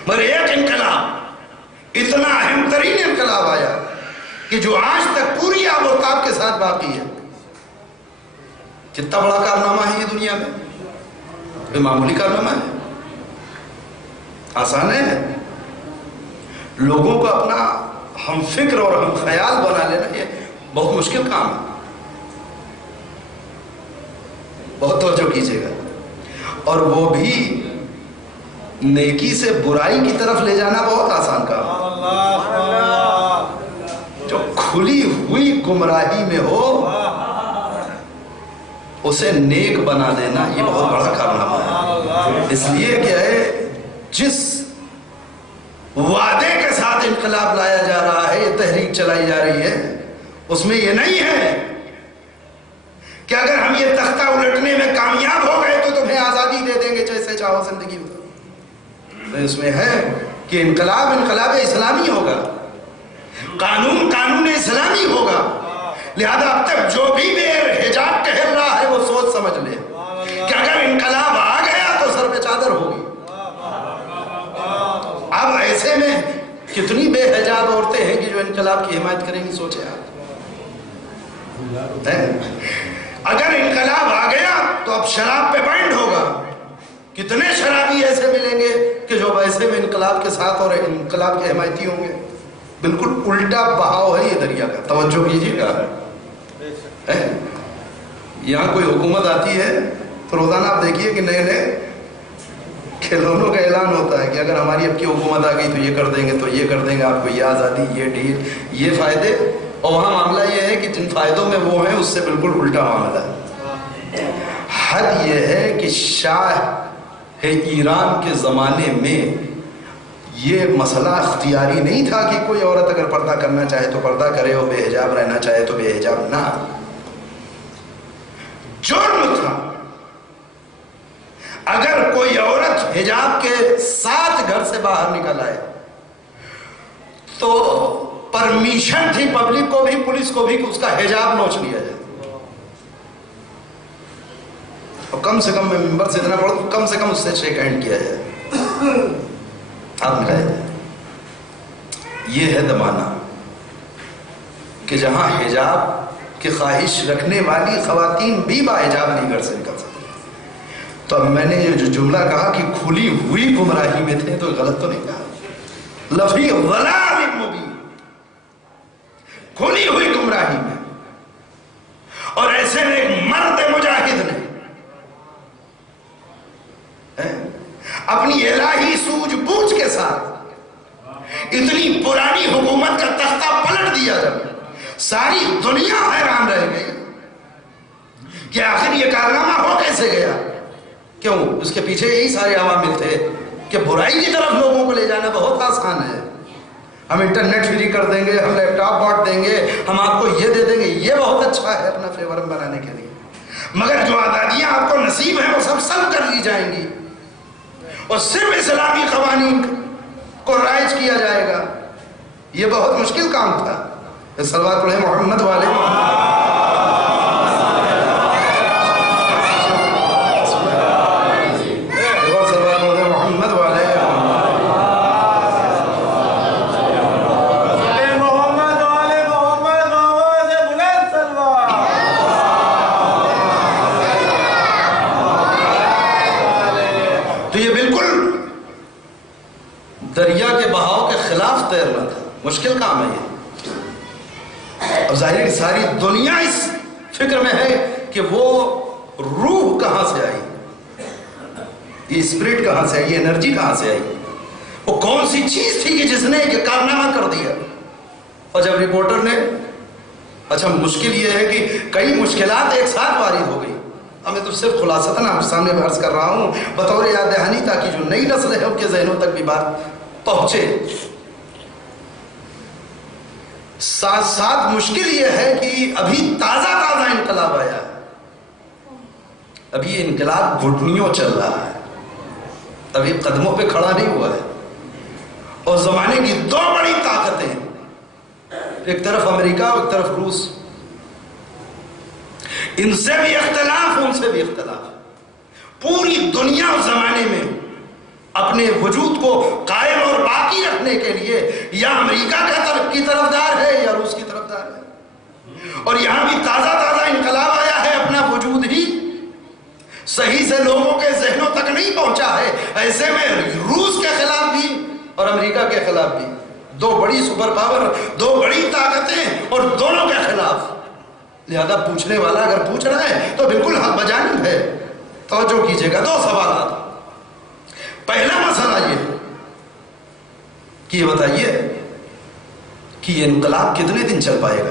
مگر ایک انقلاب اتنا اہم ترین انقلاب آیا کہ جو آج تک پوری آب و تاب کے ساتھ باقی ہے۔ کتنا بڑا کارنامہ ہے یہ دنیا میں؟ کوئی معمولی کارنامہ ہے؟ آسان ہے؟ لوگوں کو اپنا ہم فکر اور ہم خیال بنا لینا یہ بہت مشکل کام ہے، بہت توجہ کیجیے گا۔ اور وہ بھی نیکی سے برائی کی طرف لے جانا بہت آسان کام ہے۔ جو کھلی ہوئی گمراہی میں ہو اسے نیک بنا دینا یہ بہت بڑا کارنامہ ہے۔ اس لیے کہ جس وعدے کے ساتھ انقلاب لایا جا رہا ہے، یہ تحریک چلائی جا رہی ہے، اس میں یہ نہیں ہے کہ اگر ہم یہ تختہ الٹنے میں کامیاب ہو گئے تو تمہیں آزادی دے دیں گے جیسے چاہو زندگی میں۔ اس میں ہے کہ انقلاب اسلامی ہوگا، قانون اسلامی ہوگا، لہذا اب تک جو بھی بے حجاب ٹہل رہا ہے وہ سوچ سمجھ لے کہ اگر انقلاب آ گیا تو سر پہ چادر ہوگی۔ اب ایسے میں کتنی بے حجاب عورتیں ہیں کہ جو انقلاب کی حمایت کریں گی، سوچیں آپ۔ اگر انقلاب آ گیا تو اب شراب پہ بینڈ ہوگا، کتنے شرابی ایسے ملیں گے کہ جو ویسے میں انقلاب کے ساتھ اور انقلاب کے حمایتی ہوں گے۔ بالکل الٹا بہاؤ ہے یہ دریا کا، توجہ کیجیے گا۔ یہاں کوئی حکومت آتی ہے تو روزانہ آپ دیکھیے کہ نئے نئے کھلونوں کا اعلان ہوتا ہے کہ اگر ہماری اب کی حکومت آ گئی تو یہ کر دیں گے، تو یہ کر دیں گے، آپ کو یہ آزادی، یہ ڈیل، یہ فائدے۔ اور وہاں معاملہ یہ ہے کہ جن فائدوں میں وہ ہیں اس سے بالکل الٹا معاملہ ہے۔ حد یہ ہے کہ شاہ ایران کے زمانے میں یہ مسئلہ اختیاری نہیں تھا کہ کوئی عورت اگر پردہ کرنا چاہے تو پردہ کرے اور بے حجاب رہنا چاہے تو بے حجاب نہ، جرم تھا۔ اگر کوئی عورت حجاب کے ساتھ گھر سے باہر نکل آئے تو پرمیشن تھی پبلک کو بھی، پولیس کو بھی، کہ اس کا حجاب نوچ لیا جائے، اور کم سے کم میں ممبر سے اتنا پڑھوں کم سے کم اس سے شیک ہینڈ کیا جائے، ہاتھ ملایا جائے۔ یہ ہے زمانہ کہ جہاں حجاب کی خواہش رکھنے والی خواتین بھی با حجاب نہیں گھر سے نکل سکتی۔ تو اب میں نے یہ جو جملہ کہا کہ کھلی ہوئی گمراہی میں تھے تو غلط تو نہیں کہا، لفی ضلال مبین، کھلی ہوئی گمراہی میں۔ اور ایسے میں ایک مرد مجاہد نے اپنی الہی سوجھ بوجھ کے ساتھ اتنی پرانی حکومت کا تختہ پلٹ دیا، جب ساری دنیا حیران رہ گئی کہ آخر یہ کارنامہ ہو کیسے گیا۔ کیوں؟ اس کے پیچھے یہی سارے عوامل تھے کہ برائی کی طرف لوگوں کو لے جانا بہت آسان ہے۔ ہم انٹرنیٹ فری کر دیں گے، ہم لیپ ٹاپ بانٹ دیں گے، ہم آپ کو یہ دے دیں گے، یہ بہت اچھا ہے اپنا فیور بنانے کے لیے، مگر جو آزادیاں آپ کو نصیب ہیں وہ سب سلب کر لی جائیں گی اور صرف اسلامی قوانین کو رائج کیا جائے گا. یہ بہت مشکل کام تھا. صلوات پڑھیں محمد والے. دریا کے بہاؤ کے خلاف تیرنا تھا. مشکل کام ہے یہ. اب ظاہر ساری دنیا اس فکر میں ہے کہ وہ روح کہاں سے آئی, یہ اسپرٹ کہاں سے آئی, یہ انرجی کہاں سے آئی, وہ کون سی چیز تھی کہ جس نے یہ کارنامہ کر دیا. اور جب رپورٹر نے, اچھا مشکل یہ ہے کہ کئی مشکلات ایک ساتھ وارد ہو گئی. اب میں تو صرف خلاصتاً آپ سامنے عرض کر رہا ہوں بطور یاد دہانی تاکہ جو نئی نسل ہے ان کے ذہنوں تک بھی بات پہنچے. ساتھ ساتھ مشکل یہ ہے کہ ابھی تازہ انقلاب آیا ہے. ابھی یہ انقلاب گھٹنیوں چل رہا ہے, ابھی قدموں پہ کھڑا نہیں ہوا ہے. اور زمانے کی دو بڑی طاقتیں, ایک طرف امریکہ اور ایک طرف روس, ان سے بھی اختلاف ان سے بھی اختلاف. پوری دنیا اس زمانے میں اپنے وجود کو قائم اور باقی رکھنے کے لیے یا امریکہ کی طرفدار ہے یا روس کی طرفدار ہے. اور یہاں بھی تازہ انقلاب آیا ہے, اپنا وجود ہی صحیح سے لوگوں کے ذہنوں تک نہیں پہنچا ہے. ایسے میں روس کے خلاف بھی اور امریکہ کے خلاف بھی دو بڑی سپر پاور, دو بڑی طاقتیں اور دونوں کے خلاف. لہذا پوچھنے والا اگر پوچھ رہا ہے تو بالکل حق بجانب ہے. توجہ کیجئے گا. دو سوالات. پہلا مسئلہ یہ کہ یہ بتائیے کہ یہ انقلاب کتنے دن چل پائے گا.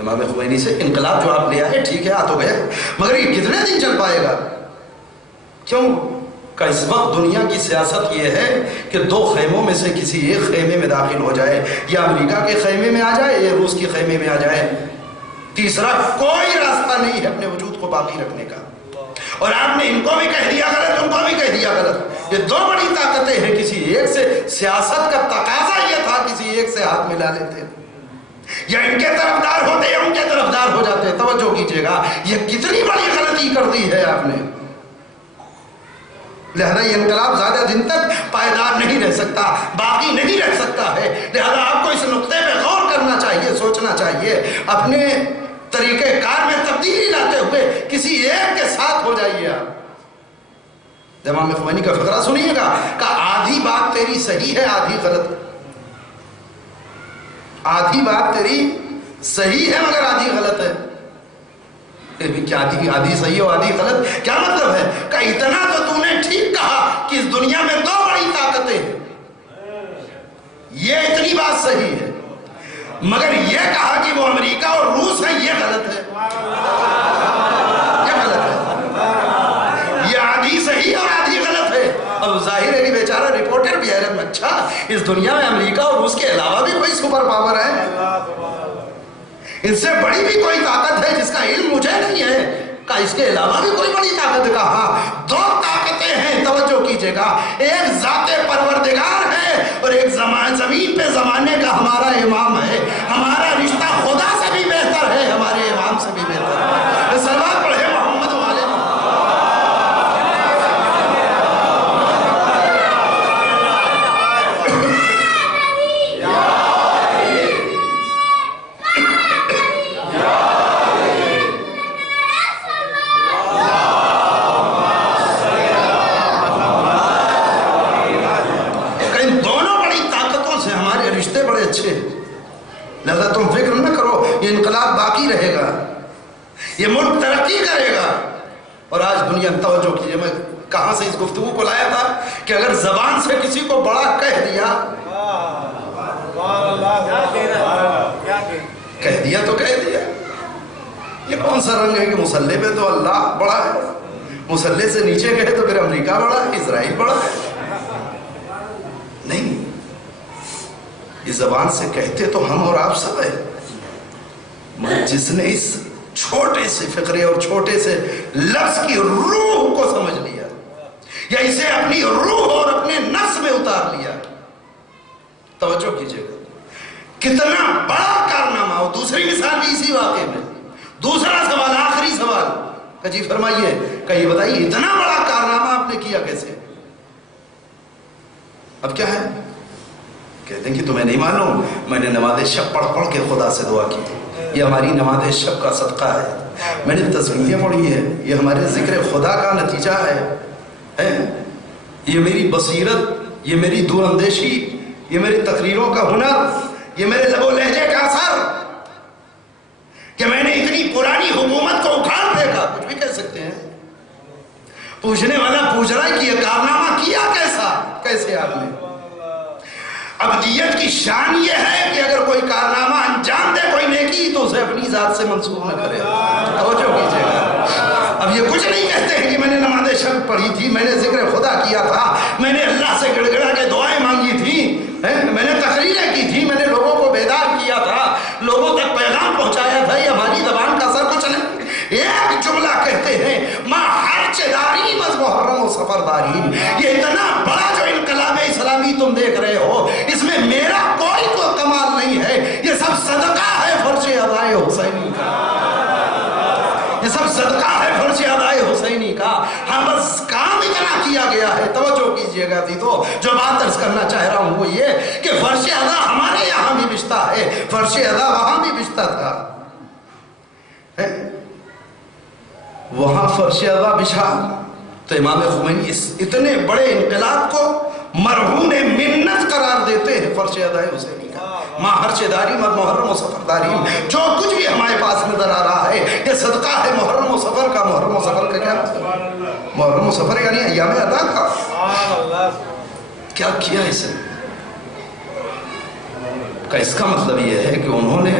امام خمینی سے انقلاب جو آپ لے آئے ٹھیک ہے, آ تو گیا, مگر یہ کتنے دن چل پائے گا. کیوں کہ اس وقت دنیا کی سیاست یہ ہے کہ دو خیموں میں سے کسی ایک خیمے میں داخل ہو جائے, یا امریکہ کے خیمے میں آ جائے یا روس کے خیمے میں آ جائے. تیسرا کوئی راستہ نہیں ہے اپنے وجود کو باقی رکھنے کا. اور آپ نے ان کو بھی کہہ دیا غلط, ان کو بھی کہہ دیا غلط. یہ دو بڑی طاقتیں ہیں, کسی ایک سے سیاست کا تقاضا یہ تھا کسی ایک سے ہاتھ ملا لیتے, یا ان کے طرفدار ہوتے یا ان کے طرفدار ہو جاتے. توجہ کیجئے گا, یہ کتنی بڑی غلطی کر دی ہے آپ نے. لہذا یہ انقلاب زیادہ دن تک پائیدار نہیں رہ سکتا, باقی نہیں رہ سکتا ہے. لہذا آپ کو اس نقطے پہ غور کرنا چاہیے, سوچنا چاہیے, اپنے طریقہ کار میں تبدیلی لاتے ہوئے کسی ایک کے ساتھ ہو جائیے. آپ امام خمینی کا فقرہ سنیے گا کہ آدھی بات تیری صحیح ہے آدھی غلط, آدھی بات تیری صحیح ہے مگر آدھی غلط ہے. کیا آدھی صحیح اور آدھی غلط کیا مطلب ہے؟ کہ اتنا تو تو نے ٹھیک کہا کہ اس دنیا میں دو بڑی طاقتیں ہیں, یہ اتنی بات صحیح ہے, مگر یہ کہا کہ وہ امریکہ اور روس ہیں, یہ غلط ہے. یہ غلط ہے, یہ آدھی صحیح اور آدھی غلط ہے. اب ظاہر ہے کہ بیچارہ رپورٹر بھی حیرت میں, اچھا اس دنیا میں امریکہ اور روس کے علاوہ بھی کوئی سپر پاور ہے, ان سے بڑی بھی کوئی طاقت ہے جس کا علم مجھے نہیں ہے, کہ اس کے علاوہ بھی کوئی بڑی طاقت کا. ہاں دو طاقتیں ہیں, توجہ کیجئے گا. ایک ذات پروردگار ہے اور ایک زمین پہ زمانے کا ہمارا امام ہے. ہمارا رشتہ خدا سے بھی بہتر ہے, ہمارے امام سے بھی بہتر ہے. صلوات پڑھے محمد والے. لہذا تم فکر نہ کرو, یہ انقلاب باقی رہے گا, یہ ملک ترقی کرے گا. اور آج دنیا توجہ کیجئے, میں کہاں سے اس گفتگو کو لایا تھا کہ اگر زبان سے کسی کو بڑا کہہ دیا تو کہہ دیا. یہ کون سا رنگ ہے کہ مسلح پہ تو اللہ بڑا ہے, مسلح سے نیچے کہے تو پھر امریکہ بڑا ہے, اسرائیل بڑا ہے. نہیں, اس زبان سے کہتے تو ہم اور آپ سب ہیں, مگر جس نے اس چھوٹے سے فقرے اور چھوٹے سے لفظ کی روح کو سمجھ لیا یا اسے اپنی روح اور اپنے نفس میں اتار لیا. توجہ کیجئے گا کتنا بڑا کارنامہ. اور دوسری مثال بھی اسی واقعے میں. دوسرا سوال, آخری سوال کہ جی فرمائیے کہ یہ بتائیے اتنا بڑا کارنامہ آپ نے کیا کیسے؟ اب کیا ہے؟ کہتے ہیں کہ تمہیں نہیں معلوم, میں نے نماز شب پڑھ پڑھ کے خدا سے دعا کی تھی. یہ ہماری نماز شب کا صدقہ ہے. میں نے تسبیحیں پڑھی ہے, یہ ہمارے ذکر خدا کا نتیجہ ہے. یہ میری بصیرت, یہ میری دور اندیشی, یہ میری تقریروں کا ہنر, یہ میرے لب و لہجے کا اثر کہ میں نے اتنی پرانی حکومت کو اکھاڑ پھینکا. کچھ بھی کہہ سکتے ہیں. پوچھنے والا پوچھ رہا ہے کہ یہ کارنامہ کیا کیسے آپ نے؟ ابدیت کی شان یہ ہے کہ اگر کوئی کارنامہ انجام دے کوئی نیکی تو اسے اپنی ذات سے منسوب نہ کرے. توجہ کیجئے گا. اب یہ کچھ نہیں کہتے ہیں کہ میں نے نماز شب پڑھی تھی, میں نے ذکر خدا کیا تھا, میں نے اللہ سے گڑ گڑا کے دعائیں مانگی تھی, میں نے تقریریں کی تھی, میں نے لوگوں کو بیدار کیا تھا, لوگوں تک پیغام پہنچایا تھا. یہ ہماری زبان کا اثر کچھ نہیں. ایک جملہ کہتے ہیں ما ہرچ داریم از محرم و سفر داریم. یہ اتنا بڑا جو انقلاب اسلامی تم دیکھ رہے ہو اس میں میرا کوئی تو کمال نہیں ہے. یہ سب صدقہ ہے فرش ادائے حسینی کا. یہ سب صدقہ ہے فرش ادائے حسینی کا. ہاں بس کام اتنا کیا گیا ہے. توجہ کیجئے گا تھی تو جو بات عرض کرنا چاہ رہا ہوں وہ یہ کہ فرش ادا ہمارے یہاں بھی بچتا ہے, فرش ادا وہاں بھی بچتا تھا. وہاں فرش ادا بچھا تو امام خمینی اس اتنے بڑے انقلاب کو مرہون منت قرار دیتے ہیں فرش ادائے حسینی کا. ماں ہرچ داری مر محرم و سفر داریم. جو کچھ بھی ہمارے پاس نظر آ رہا ہے یہ صدقہ ہے محرم و سفر کا. محرم و سفر کا کیا مطلب؟ محرم و سفر یعنی ایام ادا کا. کیا کیا اسے؟ کہ اس کا مطلب یہ ہے کہ انہوں نے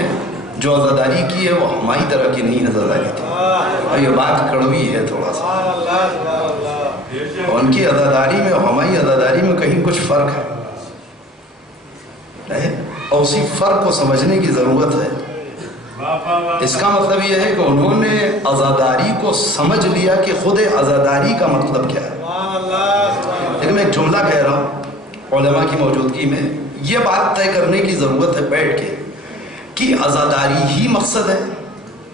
جو عزاداری کی ہے وہ ہماری طرح کی نہیں عزاداری تھی. اور یہ بات کڑوی ہے تھوڑا سا. ان کی عزاداری میں اور ہماری عزاداری میں کہیں کچھ فرق ہے اور اسی فرق کو سمجھنے کی ضرورت ہے. اس کا مطلب یہ ہے کہ انہوں نے عزاداری کو سمجھ لیا کہ خود عزاداری کا مطلب کیا ہے. لیکن میں ایک جملہ کہہ رہا ہوں علماء کی موجودگی میں, یہ بات طے کرنے کی ضرورت ہے بیٹھ کے کہ عزاداری ہی مقصد ہے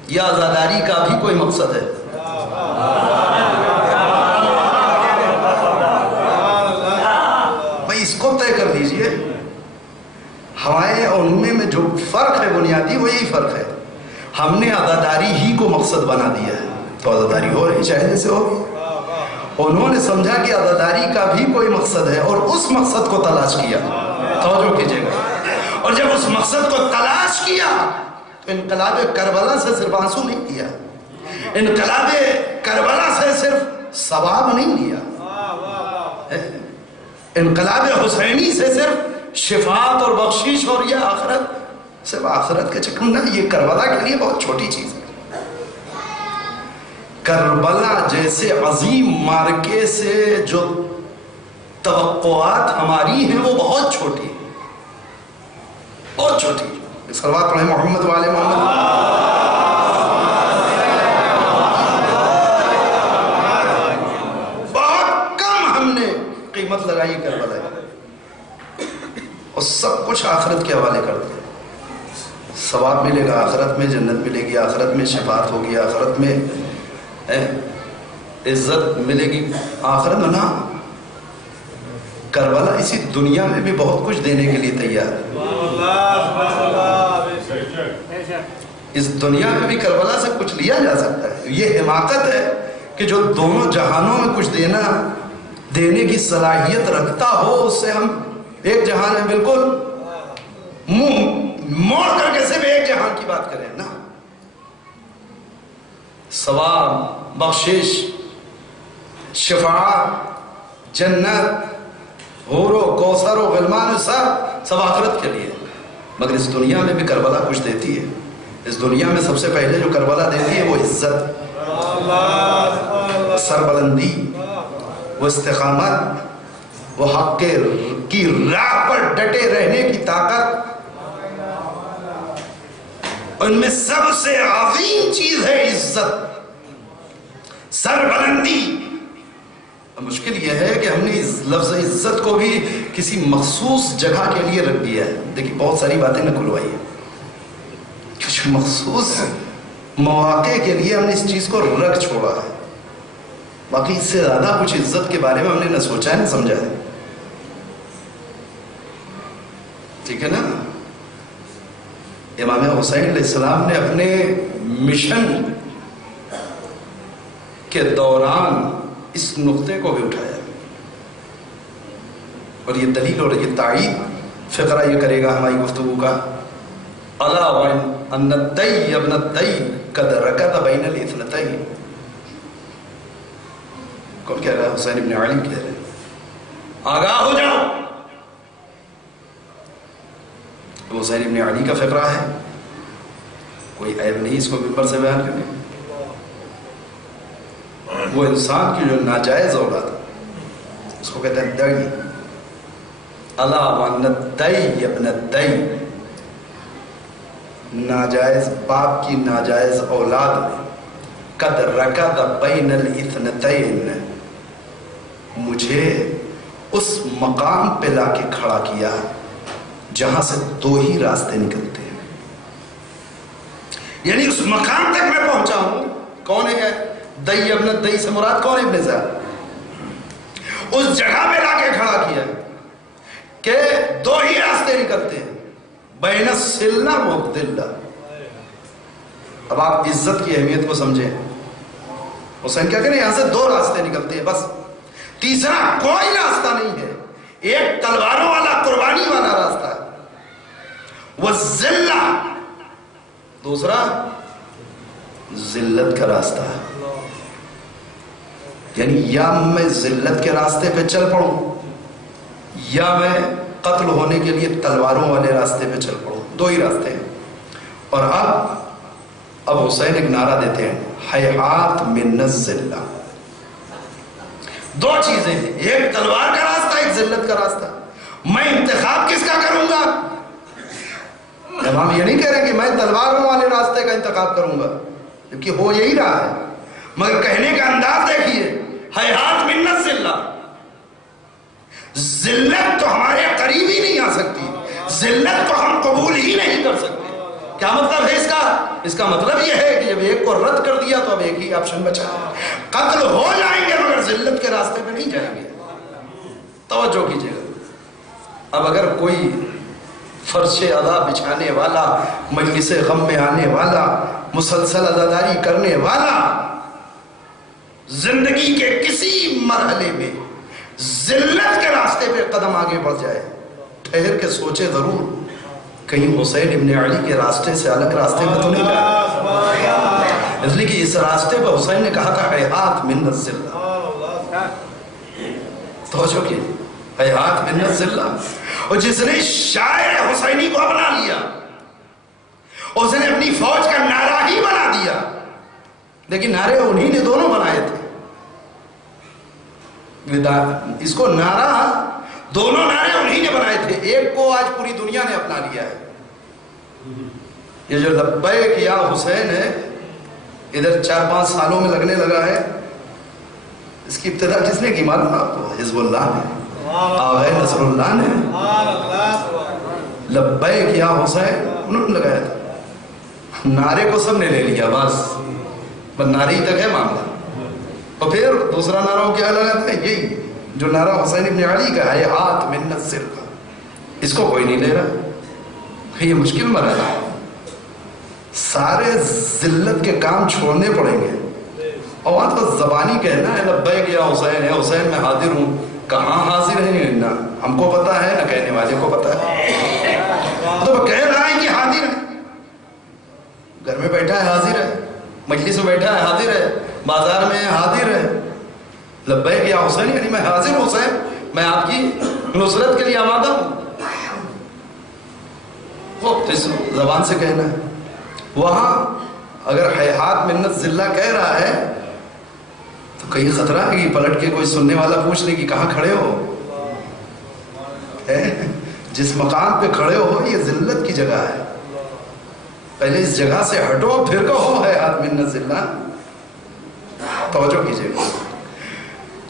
یا عزاداری کا بھی کوئی مقصد ہے. بھائی اس کو طے کر دیجئے. ہمارے اور ان میں جو فرق ہے بنیادی وہ یہی فرق ہے. ہم نے عزاداری ہی کو مقصد بنا دیا ہے تو عزاداری ہو رہی چاہے جیسے ہو. انہوں نے سمجھا کہ عزاداری کا بھی کوئی مقصد ہے اور اس مقصد کو تلاش کیا. توجہ کیجئے گا. اور جب اس مقصد کو تلاش کیا تو انقلاب کربلا سے صرف آنسو نہیں دیا, انقلاب کربلا سے صرف ثواب نہیں لیا, انقلاب حسینی سے صرف شفاعت اور بخشش اور یہ آخرت صرف آخرت کے چکر نہ. یہ کربلا کے لیے بہت چھوٹی چیز ہے. کربلا جیسے عظیم مارکے سے جو توقعات ہماری ہیں وہ بہت چھوٹی ہیں, بہت چھوٹی. صلوات پڑھیں محمد والے محمد. بہت کم ہم نے قیمت لگائی کربلا اور سب کچھ آخرت کے حوالے کر دیا. ثواب ملے گا آخرت میں, جنت ملے گی آخرت میں, شفاعت ہوگی آخرت میں, عزت ملے گی آخرت میں. نا کربلا اسی دنیا میں بھی بہت کچھ دینے کے لیے تیار ہے. اس دنیا میں بھی کربلا سے کچھ لیا جا سکتا ہے. یہ حماقت ہے کہ جو دونوں جہانوں میں کچھ دینے کی صلاحیت رکھتا ہو اس سے ہم ایک جہان میں بالکل منہ موڑ کر کے صرف ایک جہان کی بات کریں نا. ثواب, بخشش, شفاعت, جنت, حور و کوثر و غلمان سب آخرت کے لیے. مگر اس دنیا میں بھی کربلا کچھ دیتی ہے. اس دنیا میں سب سے پہلے جو کربلا دیتی ہے وہ عزت, سربلندی, وہ استقامت, وہ حق کی راہ پر ڈٹے رہنے کی طاقت. ان میں سب سے عظیم چیز ہے عزت، سربلندی۔ مشکل یہ ہے کہ ہم نے اس لفظ عزت کو بھی کسی مخصوص جگہ کے لیے رکھ دیا ہے۔ دیکھیے بہت ساری باتیں نہ کھلوائی ہے، کچھ مخصوص مواقع کے لیے ہم نے اس چیز کو رکھ چھوڑا ہے، باقی اس سے زیادہ کچھ عزت کے بارے میں ہم نے نہ سوچا ہے نہ سمجھا ہے۔ ٹھیک ہے نا؟ امام حسین علیہ السلام نے اپنے مشن کے دوران اس نقطے کو بھی اٹھایا، اور یہ دلیل اور یہ تائید فقرہ یہ کرے گا ہماری گفتگو کا۔ الا وان الدی ابن الدی قد رکض بین الاثنتین۔ کون کہہ رہا ہے؟ حسین ابن علی کہہ رہے ہیں، آگاہ ہو جاؤ۔ حسین ابن علی کا فقرہ ہے، کوئی عیب نہیں اس کو ممبر سے بیان کرنے۔ وہ انسان کی جو ناجائز اولاد اس کو کہتے ہیں دئی۔ الا وان الدی ابن الدی، ناجائز باپ کی ناجائز اولاد میں قد رکض بین الاثنتین، مجھے اس مقام پہ لا کے کھڑا کیا جہاں سے دو ہی راستے نکلتے ہیں، یعنی اس مقام تک میں پہنچا ہوں۔ کون ہے دئی ابن دئی سے مراد کون ہے؟ ابن زید۔ اس جگہ پہ لا کے کھڑا کیا کہ دو ہی راستے نکلتے ہیں، بین السلہ و الدلہ۔ اب آپ عزت کی اہمیت کو سمجھیں۔ حسین کیا کہنے؟ یہاں سے دو راستے نکلتے ہیں، بس تیسرا کوئی راستہ نہیں ہے۔ ایک تلواروں والا قربانی والا راستہ ہے، وہ ذلہ، دوسرا ذلت کا راستہ ہے۔ یعنی یا میں ذلت کے راستے پہ چل پڑوں یا میں قتل ہونے کے لیے تلواروں والے راستے پہ چل پڑوں، دو ہی راستے ہیں۔ اور اب حسین ایک نعرہ دیتے ہیں، ہیہات من الذلہ۔ دو چیزیں ہیں، ایک تلوار کا راستہ، ایک ذلت کا راستہ۔ میں انتخاب کس کا کروں گا؟ امام یہ نہیں کہہ رہے کہ میں تلواروں والے راستے کا انتخاب کروں گا، کیونکہ ہو یہی رہا ہے، مگر کہنے کا انداز دیکھیے، ہیہات من الذلہ۔ ذلت تو ہمارے قریب ہی نہیں آ سکتی، ذلت کو ہم قبول ہی نہیں کر سکتے۔ کیا مطلب ہے اس کا؟ اس کا مطلب یہ ہے کہ جب ایک کو رد کر دیا تو اب ایک ہی آپشن بچا ہے، قتل ہو جائیں گے مگر ذلت کے راستے پہ نہیں جائیں گے۔ توجہ کیجیے گا، اب اگر کوئی فرش ادا بچھانے والا، مجلس غم میں آنے والا، مسلسل عزاداری کرنے والا، زندگی کے کسی مرحلے میں ذلت کے راستے پہ قدم آگے بڑھ جائے، ٹھہر کے سوچے ضرور کہیں حسین ابن علی کے راستے سے الگ راستے میں تو نہیں جائے، اس لیے کہ اس راستے پہ حسین نے کہا تھا ہیہات من الذلہ۔ توجہ کی، ہیہات من الذلہ۔ اور جس نے شاعر حسینی کو اپنا لیا، اس نے اپنی فوج کا نعرہ ہی بنا دیا، لیکن نعرے انہی نے دونوں بنائے تھے۔ اس کو نعرہ، دونوں نعرے انہی نے بنائے تھے، ایک کو آج پوری دنیا نے اپنا لیا ہے۔ یہ جو لبیک یا حسین ہے، ادھر 4-5 سالوں میں لگنے لگا ہے، اس کی ابتدا کس نے کی معلوم آپ کو؟ حزب اللہ نے، آغا نصر اللہ نے۔ لبیک یا حسین انہوں نے لگایا تھا، نعرے کو سب نے لے لیا، بس نعرے ہی تک ہے معاملہ۔ اور پھر دوسرا نعرہ کیا لگا تھا؟ یہی جو نعرہ حسین ابن علی کا ہے، ہیہات من الذلہ، اس کو کوئی نہیں لے رہا۔ یہ مشکل مرحلہ ہے، سارے ذلت کے کام چھوڑنے پڑیں گے، اور وہاں تو زبانی کہنا ہے لبیک یا حسین ہے، حسین میں حاضر ہوں، کہاں حاضر ہیں؟ نہ ہم کو پتا ہے نہ کہنے والے کو پتا ہے، تو وہ کہہ رہا ہے کہ حاضر ہے، گھر میں بیٹھا ہے حاضر ہے، مجلس میں بیٹھا ہے حاضر ہے، بازار میں حاضر ہے۔ لبیک یا حسین یعنی میں حاضر ہوں حسین، میں آپ کی نصرت کے لیے آمادہ ہوں۔ وہ اس زبان سے کہنا ہے۔ وہاں اگر ہیہات من الذلہ کہہ رہا ہے تو کہیں خطرہ ہے کہ پلٹ کے کوئی سننے والا پوچھ لے کہ کہاں کھڑے ہو؟ جس مقام پہ کھڑے ہو یہ ذلت کی جگہ ہے، پہلے اس جگہ سے ہٹو پھر کہو ہے آدمی نزلہ. توجہ کیجئے.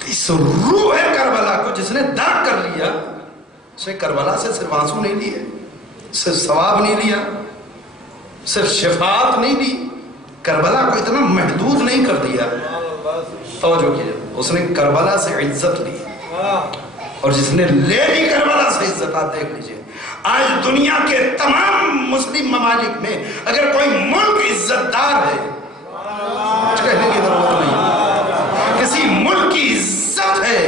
اس روح کربلا کو جس نے درک کر لیا، اسے کربلا سے صرف آنسو نہیں لیے، صرف ثواب نہیں لیا، صرف شفاعت نہیں لی، کربلا کو اتنا محدود نہیں کر دیا. توجہ کیجئے. اس نے کربلا سے عزت لی، اور جس نے لے لی کربلا سے عزت، آپ دیکھ لیجئے آج دنیا کے تمام مسلم ممالک میں اگر کوئی ملک عزت دار ہے، کچھ کہنے کی ضرورت نہیں، کسی ملک کی عزت ہے،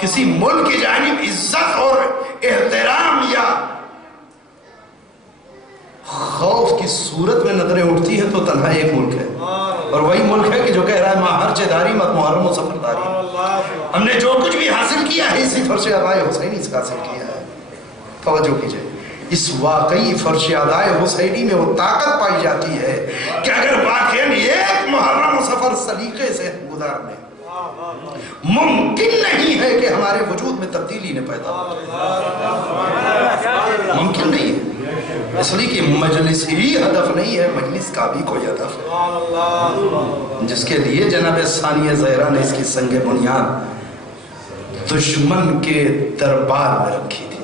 کسی ملک کی جانب عزت اور احترام یا خوف کی صورت میں نظریں اٹھتی ہیں تو تنہا ایک ملک ہے، اور وہی ملک ہے کہ جو کہہ رہا ہے ماں ہرچ داری مت محرم و سفر داری. ہم نے جو کچھ بھی حاصل کیا ہے اسی فرش ادائے حسینی سے حاصل کیا ہے. توجہ کیجئے. اس واقعی فرش ادائے حسینی میں وہ طاقت پائی جاتی ہے کہ اگر واقعاً ایک محرم و سفر سلیقے سے گزار لیں، ممکن نہیں ہے کہ ہمارے وجود میں تبدیلی نہ پیدا ہو. ممکن نہیں ہے، اس لیے کہ مجلس ہی ہدف نہیں ہے، مجلس کا بھی کوئی ہدف ہے، جس کے لیے جناب ثانیہ زہرا نے اس کی سنگ بنیاد دشمن کے دربار میں رکھی تھی.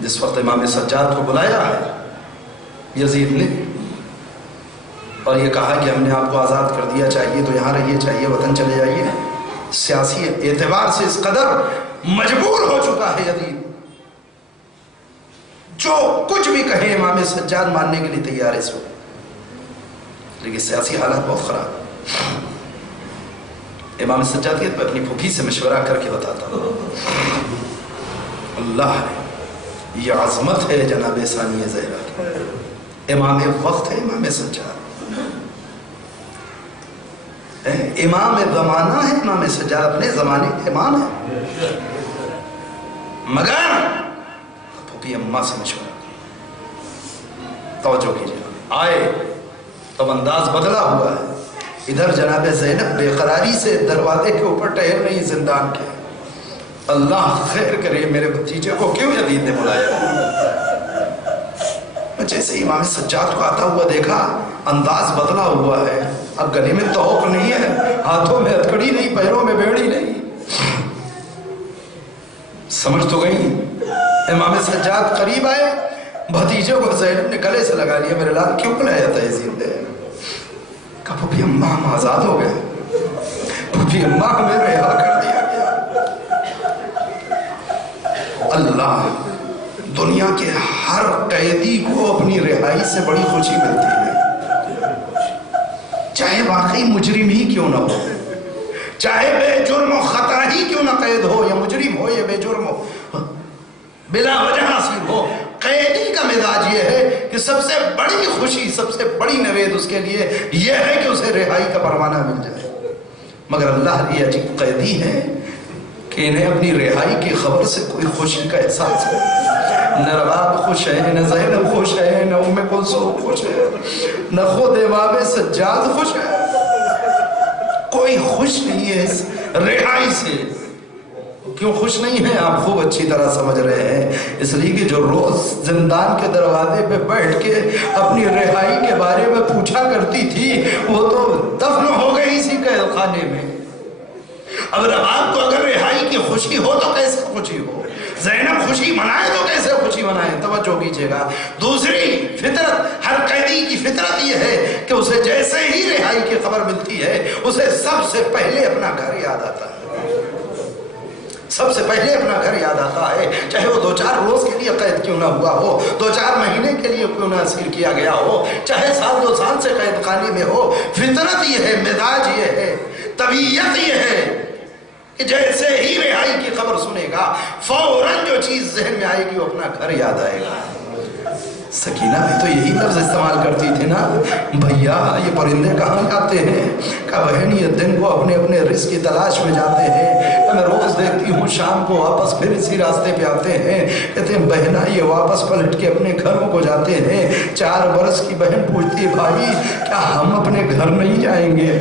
جس وقت امام سجاد کو بلایا ہے یزید نے اور یہ کہا کہ ہم نے آپ کو آزاد کر دیا، چاہیے تو یہاں رہیے، چاہیے وطن چلے جائیے، سیاسی اعتبار سے اس قدر مجبور ہو چکا ہے یزید، جو کچھ بھی کہے امام سجاد ماننے کے لیے تیار ہے اس وقت، لیکن سیاسی حالات بہت خراب. امام سجاد کی اپنی پھوپھی سے مشورہ کر کے بتاتا ہوں، اللہ ہے یہ عظمت ہے جناب ثانیہ زہرا کی، امام وقت ہے امام سجاد، امام زمانہ ہے امام سجاد، اپنے زمانے کے امام ہے، مگر پھوپھی اماں سے مشورہ. توجہ کیجئے. آئے تب انداز بدلا ہوا ہے، ادھر جناب زینب بے قراری سے دروازے کے اوپر ٹہر رہی زندان کے. اللہ خیر کرے میرے بھتیجے کو کیوں یزید نے بلایا. جیسے امام سجاد کو آتا ہوا دیکھا، انداز بدلا ہوا ہے، اب گلے میں توق نہیں ہے، ہاتھوں میں ہتھکڑی نہیں، پیروں میں بیڑی نہیں. سمجھ تو گئی. امام سجاد قریب آئے، بھتیجے کو زینب نے گلے سے لگا لیا، میرے لال کیوں بلایا تھا یزید نے؟ کہا پھوپھی اماں ہم آزاد ہو گئے، پھوپھی اماں ہمیں رہا کر دیا گیا. اللہ دنیا کے ہر قیدی کو اپنی رہائی سے بڑی خوشی ملتی ہے، چاہے واقعی مجرم ہی کیوں نہ ہو، چاہے بے جرم و خطا ہی کیوں نہ قید ہو، یا مجرم ہو یا بے جرم ہو، بلا وجہ حاصل ہو. قیدی کا مزاج یہ ہے کہ سب سے بڑی خوشی، سب سے بڑی نوید اس کے لیے یہ ہے کہ اسے رہائی کا پروانہ مل جائے. مگر اللہ یہ عجیب قیدی ہے کہ انہیں اپنی رہائی کی خبر سے کوئی خوشی کا احساس ہے. نہ رباب خوش ہے، نہ زینب خوش ہے، نہ ام کلثوم خوش ہے، نہ خود امام سجاد خوش ہے، کوئی خوش نہیں ہے اس رہائی سے. کیوں خوش نہیں ہے آپ خوب اچھی طرح سمجھ رہے ہیں، اس لیے کہ جو روز زندان کے دروازے پہ بیٹھ کے اپنی رہائی کے بارے میں پوچھا کرتی تھی، وہ تو دفن ہو گئی اسی قید خانے میں. اب رباب کو اگر رہائی کی خوشی ہو تو کیسے خوشی ہو، زینب خوشی منائے تو کیسے خوشی منائے. توجہ کیجئے گا. دوسری فطرت، ہر قیدی کی فطرت یہ ہے کہ اسے جیسے ہی رہائی کی خبر ملتی ہے اسے سب سے پہلے اپنا گھر یاد آتا ہے، سب سے پہلے اپنا گھر یاد آتا ہے، چاہے وہ 2-4 روز کے لیے قید کیوں نہ ہوا ہو، 2-4 مہینے کے لیے کیوں نہ اسیر کیا گیا ہو، چاہے 1-2 سال سے قید خانے میں ہو. فطرت یہ ہے، مزاج یہ ہے، طبیعت یہ ہے کہ جیسے ہی رہائی کی خبر سنے گا فوراً جو چیز ذہن میں آئے گی وہ اپنا گھر یاد آئے گا. سکینہ بھی تو یہی لفظ استعمال کرتی تھی نا، بھیا یہ پرندے کہاں جاتے ہیں؟ کہا بہن یہ دن کو اپنے اپنے رزق کی تلاش میں جاتے ہیں، میں روز دیکھتی ہوں شام کو واپس پھر اسی راستے پہ آتے ہیں. کہتے ہیں بہنا یہ واپس پلٹ کے اپنے گھروں کو جاتے ہیں. 4 برس کی بہن پوچھتی بھائی کیا ہم اپنے گھر نہیں جائیں گے؟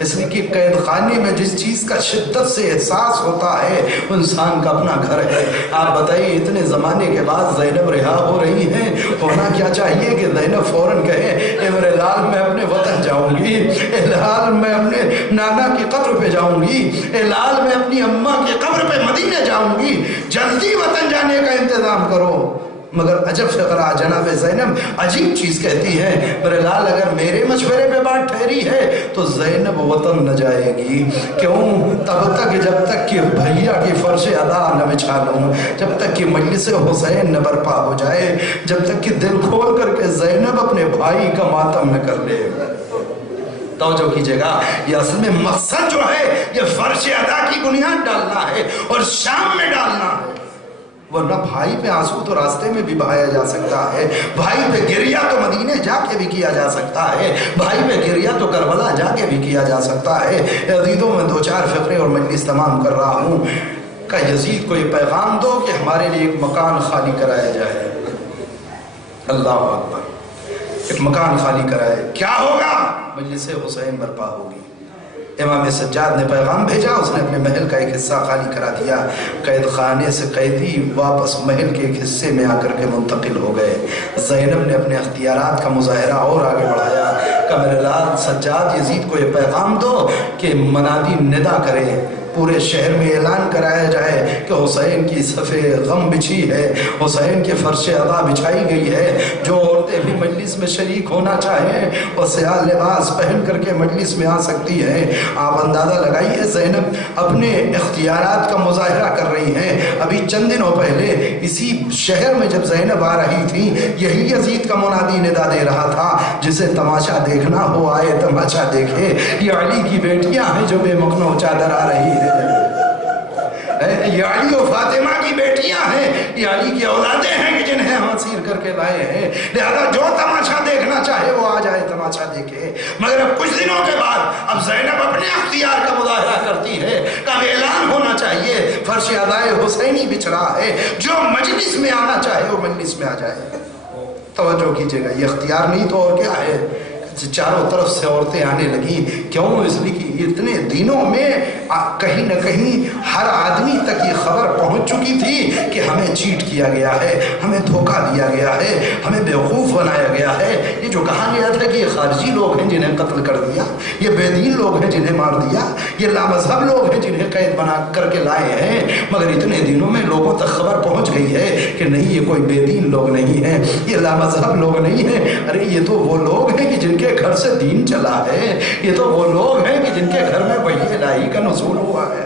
اس لیے کہ قید خانے میں جس چیز کا شدت سے احساس ہوتا ہے وہ انسان کا اپنا گھر ہے۔ آپ بتائیے اتنے زمانے کے بعد زینب رہا ہو رہی ہیں، ہونا کیا چاہیے کہ زینب فوراً کہے اے میرے لال میں اپنے وطن جاؤں گی، اے لال میں اپنے نانا کی قبر پہ جاؤں گی، اے لال میں اپنی اماں کی قبر پہ مدینے جاؤں گی، جلدی وطن جانے کا انتظام کرو۔ مگر عجب فقرہ جناب زینب عجیب چیز کہتی ہے، میرے لال اگر میرے مشورے پہ بات ٹھہری ہے تو زینب وطن نہ جائے گی۔ کیوں؟ تب تک جب تک کہ بھیا کی فرش ادا نہ بچھا لوں، جب تک کہ مجلس حسین نہ برپا ہو جائے، جب تک کہ دل کھول کر کے زینب اپنے بھائی کا ماتم نہ کر لے۔ توجہ کیجئے گا، یہ اصل میں مقصد جو ہے یہ فرش ادا کی بنیاد ڈالنا ہے اور شام میں ڈالنا ہے، ورنہ بھائی پہ آنسو تو راستے میں بھی بہایا جا سکتا ہے، بھائی پہ گریہ تو مدینے جا کے بھی کیا جا سکتا ہے، بھائی پہ گریہ تو کربلا جا کے بھی کیا جا سکتا ہے۔ عزیزوں میں دو چار فقرے اور مجلس تمام کر رہا ہوں کہ یزید کو یہ پیغام دو کہ ہمارے لیے ایک مکان خالی کرایا جائے۔ اللہ اکبر، ایک مکان خالی کرائے، کیا ہوگا؟ مجلس حسین برپا ہوگی۔ امام سجاد نے پیغام بھیجا، اس نے اپنے محل کا ایک حصہ خالی کرا دیا، قید خانے سے قیدی واپس محل کے ایک حصے میں آ کر کے منتقل ہو گئے۔ زینب نے اپنے اختیارات کا مظاہرہ اور آگے بڑھایا کہ میرے لال سجاد یزید کو یہ پیغام دو کہ منادی ندا کرے، پورے شہر میں اعلان کرایا جائے کہ حسین کی صف غم بچھی ہے، حسین کے فرش ادا بچھائی گئی ہے، جو عورتیں بھی مجلس میں شریک ہونا چاہیں وہ سیاہ لباس پہن کر کے مجلس میں آ سکتی ہیں۔ آپ اندازہ لگائیے زینب اپنے اختیارات کا مظاہرہ کر رہی ہیں۔ ابھی چند دنوں پہلے اسی شہر میں جب زینب آ رہی تھی، یہی یزید کا منادی ندا دے رہا تھا، جسے تماشا دیکھنا ہو آئے تماشا دیکھے، یہ علی کی بیٹیاں ہیں جو بے مخنو چادر آ رہی ہے، یہ علی و فاطمہ کی بیٹیاں ہیں، یہ علی کی اولادیں ہیں کہ جنہیں ہم اسیر کر کے لائے ہیں، لہذا جو تماشا دیکھنا چاہے وہ آ جائے تماشا دیکھے۔ مگر اب کچھ دنوں کے بعد اب زینب اپنے اختیار کا مظاہرہ کرتی ہے کہ اب اعلان ہونا چاہیے فرش ادائے حسینی بچھ رہا ہے، جو مجلس میں آنا چاہے وہ مجلس میں آ جائے۔ توجہ کیجئے گا، یہ اختیار نہیں تو اور کیا ہے؟ چاروں طرف سے عورتیں آنے لگیں، کیوں؟ اس لیے کہ اتنے دنوں میں کہیں نہ کہیں ہر آدمی تک یہ خبر پہنچ چکی تھی کہ ہمیں چیٹ کیا گیا ہے، ہمیں دھوکہ دیا گیا ہے، ہمیں بیوقوف بنایا گیا ہے۔ یہ جو کہا گیا تھا کہ یہ خارجی لوگ ہیں جنہیں قتل کر دیا، یہ بے دین لوگ ہیں جنہیں مار دیا، یہ لامذہب لوگ ہیں جنہیں قید بنا کر کے لائے ہیں، مگر اتنے دنوں میں لوگوں تک خبر پہنچ گئی ہے کہ نہیں، یہ کوئی بے دین لوگ نہیں ہیں، یہ لامذہب لوگ نہیں ہیں، ارے یہ تو وہ لوگ ہیں کہ جن کے گھر سے دین چلا ہے، یہ تو وہ لوگ ہیں کہ جن کے گھر میں وحی الہی کا نزول ہوا ہے۔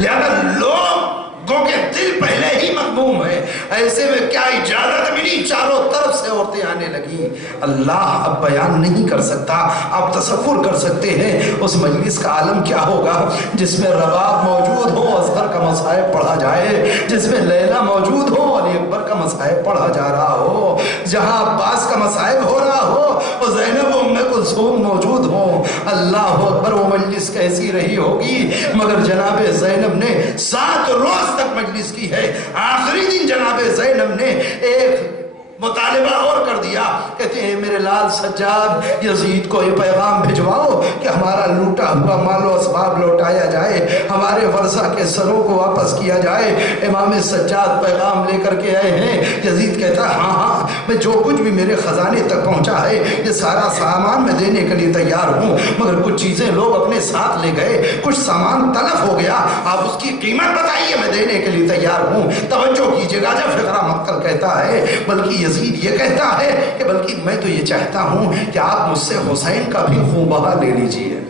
لہذا لوگوں کے دل پہلے ہی مغموم ہے، ایسے میں کیا اجازت ملی؟ چاروں طرف سے عورتیں آنے لگیں۔ اللہ اب بیان نہیں کر سکتا، آپ تصور کر سکتے ہیں اس مجلس کا عالم کیا ہوگا جس میں رباب موجود ہو، اصغر کا مصائب پڑھا جائے، جس میں لیلہ موجود ہو، علی اکبر کا مصائب پڑھا جا رہا ہو، جہاں عباس کا مصائب ہو رہا ہو، وہ زینب و ام کلثوم موجود ہوں۔ اللہ اکبر، وہ مجلس کیسی رہی ہوگی؟ مگر جناب زینب نے 7 روز تک مجلس کی ہے۔ آخری دن جناب زینب نے ایک مطالبہ اور کر دیا، کہتے ہیں میرے لال سجاد یزید کو یہ پیغام بھجواؤ کہ ہمارا لوٹا ہوا مال و اسباب لوٹایا جائے، ہمارے ورثہ کے سروں کو واپس کیا جائے۔ امام سجاد پیغام لے کر کے آئے ہیں۔ یزید کہتا ہے ہاں ہاں، میں جو کچھ بھی میرے خزانے تک پہنچا ہے یہ سارا سامان میں دینے کے لیے تیار ہوں، مگر کچھ چیزیں لوگ اپنے ساتھ لے گئے، کچھ سامان تلف ہو گیا، آپ اس کی قیمت بتائیے، میں دینے کے لیے تیار ہوں۔ توجہ کیجیے گا، جب فقرہ مقتل کہتا ہے، بلکہ یزید یہ کہتا ہے کہ بلکہ میں تو یہ چاہتا ہوں کہ آپ مجھ سے حسین کا بھی خون بہا لے لیجئے۔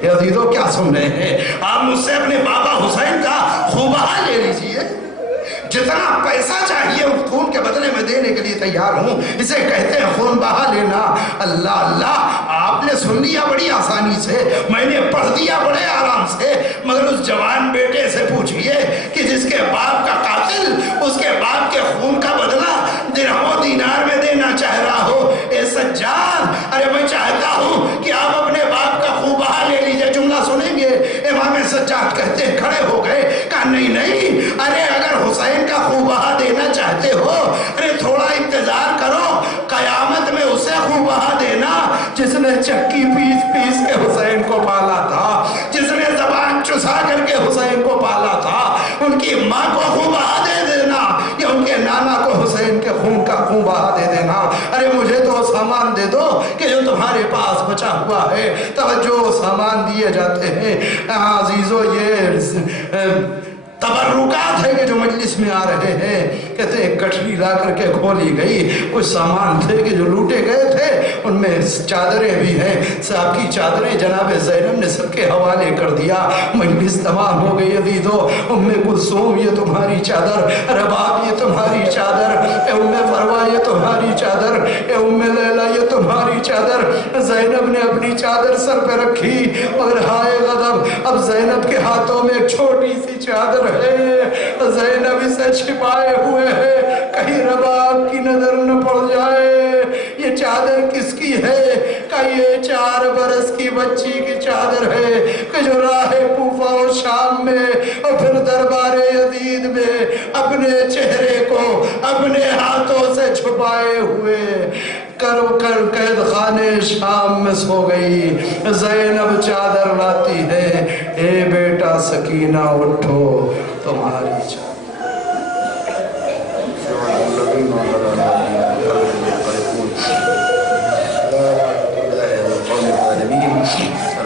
اے عزیزو، کیا سن رہے ہیں؟ آپ مجھ سے اپنے بابا حسین کا خون بہا لے لیجئے، جتنا پیسہ چاہیے اس خون کے بدلے میں دینے کے لیے تیار ہوں۔ اسے کہتے ہیں خون بہا لینا۔ اللہ اللہ، آپ نے سن لیا بڑی آسانی سے، میں نے پڑھ دیا بڑے آرام سے، مگر اس جوان بیٹے سے پوچھئے کہ جس کے باپ کا قاتل اس کے باپ کے خون کا بدلہ درہم و دینار میں دینا چاہ رہا ہو، اے سجاد، ارے میں چاہتا ہوں کہ آپ اپنے باپ کا خون بہا لے لیجئے۔ جملہ سنیں گے، امام سجاد کہتے ہیں، کھڑے ہو گئے، کہا نہیں نہیں، ارے اگر حسین کا خون بہا دینا چاہتے ہو، ارے تھوڑا انتظار کرو، قیامت میں اسے خون بہا دینا جس نے چکی پیس پیس کے حسین خون بہا دے دینا. ارے مجھے تو سامان دے دو کہ جو تمہارے پاس بچا ہوا ہے. توجہ سامان دیے جاتے ہیں. عزیزو یہ تبرکات ہے کہ جو مجلس میں آ رہے ہیں. کہتے ہیں گٹھری لا کر کے کھولی گئی. کچھ سامان تھے کہ جو لوٹے گئے تھے, ان میں چادریں بھی ہیں. صاحب کی چادریں جناب زینب نے سب کے حوالے کر دیا. مجلس تمام ہو گئی. عزیزو ام کلثوم یہ تمہاری چادر, رباب یہ تمہاری چادر, اے ام فروا یہ تمہاری چادر, اے ام لیلا یہ تمہاری چادر. زینب نے اپنی چادر سر پہ رکھی مگر ہائے غضب, اب زینب کے ہاتھوں میں ایک چھوٹی سی چادر ہے. زینب اسے چھپائے ہوئے ہے کہیں رباب کی نظر نہ پڑ جائے. یہ چادر کس کی ہے؟ کہ یہ 4 برس کی بچی کی چادر ہے کہ جو راہ کوفہ و شام میں اور پھر دربار یزید میں اپنے چہرے کو اپنے ہاتھوں سے چھپائے ہوئے کر قید خانے شام میں سو گئی. زینب چادر لاتی ہے. اے بیٹا سکینہ اٹھو تمہاری چادر.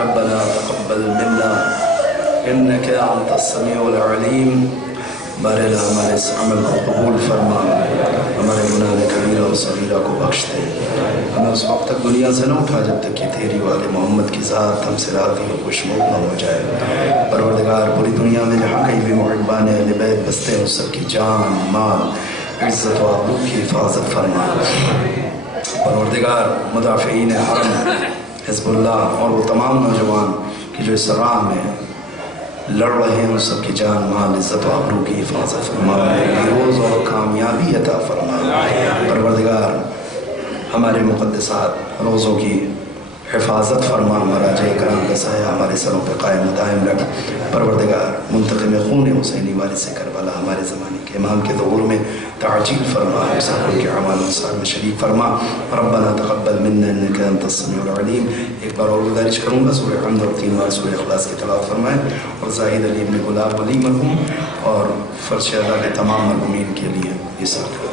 ربنا تقبل منا انك انت السميع العليم. ہمارے ہمارے اس عمل کو قبول فرما, ہمارے گناہ کبیرہ و صغیرہ کو بخش دے. ہمیں اس وقت تک دنیا سے نہ اٹھا جب تک کہ تیری والے محمد کی ذات ہم سے راضی و خوشنود نہ ہو جائے. پروردگار پوری دنیا میں جہاں کہیں بھی محبان اہل بیت بستے ہیں اس سب کی جان مال عزت و آبرو کی حفاظت فرما. پروردگار مدافعین حرم حزب اللہ اور وہ تمام نوجوان کہ جو اس راہ میں لڑ رہے ہیں ان سب کی جان مال عزت و آبرو کی حفاظت فرما. روز اور کامیابی عطا فرما. پروردگار ہمارے مقدسات روزوں کی حفاظت فرما. مراجع کرام کا سایہ ہمارے سروں پہ قائم و دائم رکھ. پروردگار منتقم خون حسینی وارث کربلا ہمارے زمانے کے امام کے ظہور میں تعجیل فرما. مسافر کے اعمال انصار میں شریک فرما. ربنا تقبل منا انك انت السميع العليم. ایک بار اور گزارش کروں گا سورہ حمد اور 3 بار سورہ اخلاص کی تلاوت فرمائیں. اور زاہد علی ابن گلاب ولی مرحوم اور فرش ادا کے تمام مرحومین کے لیے یہ ساتھ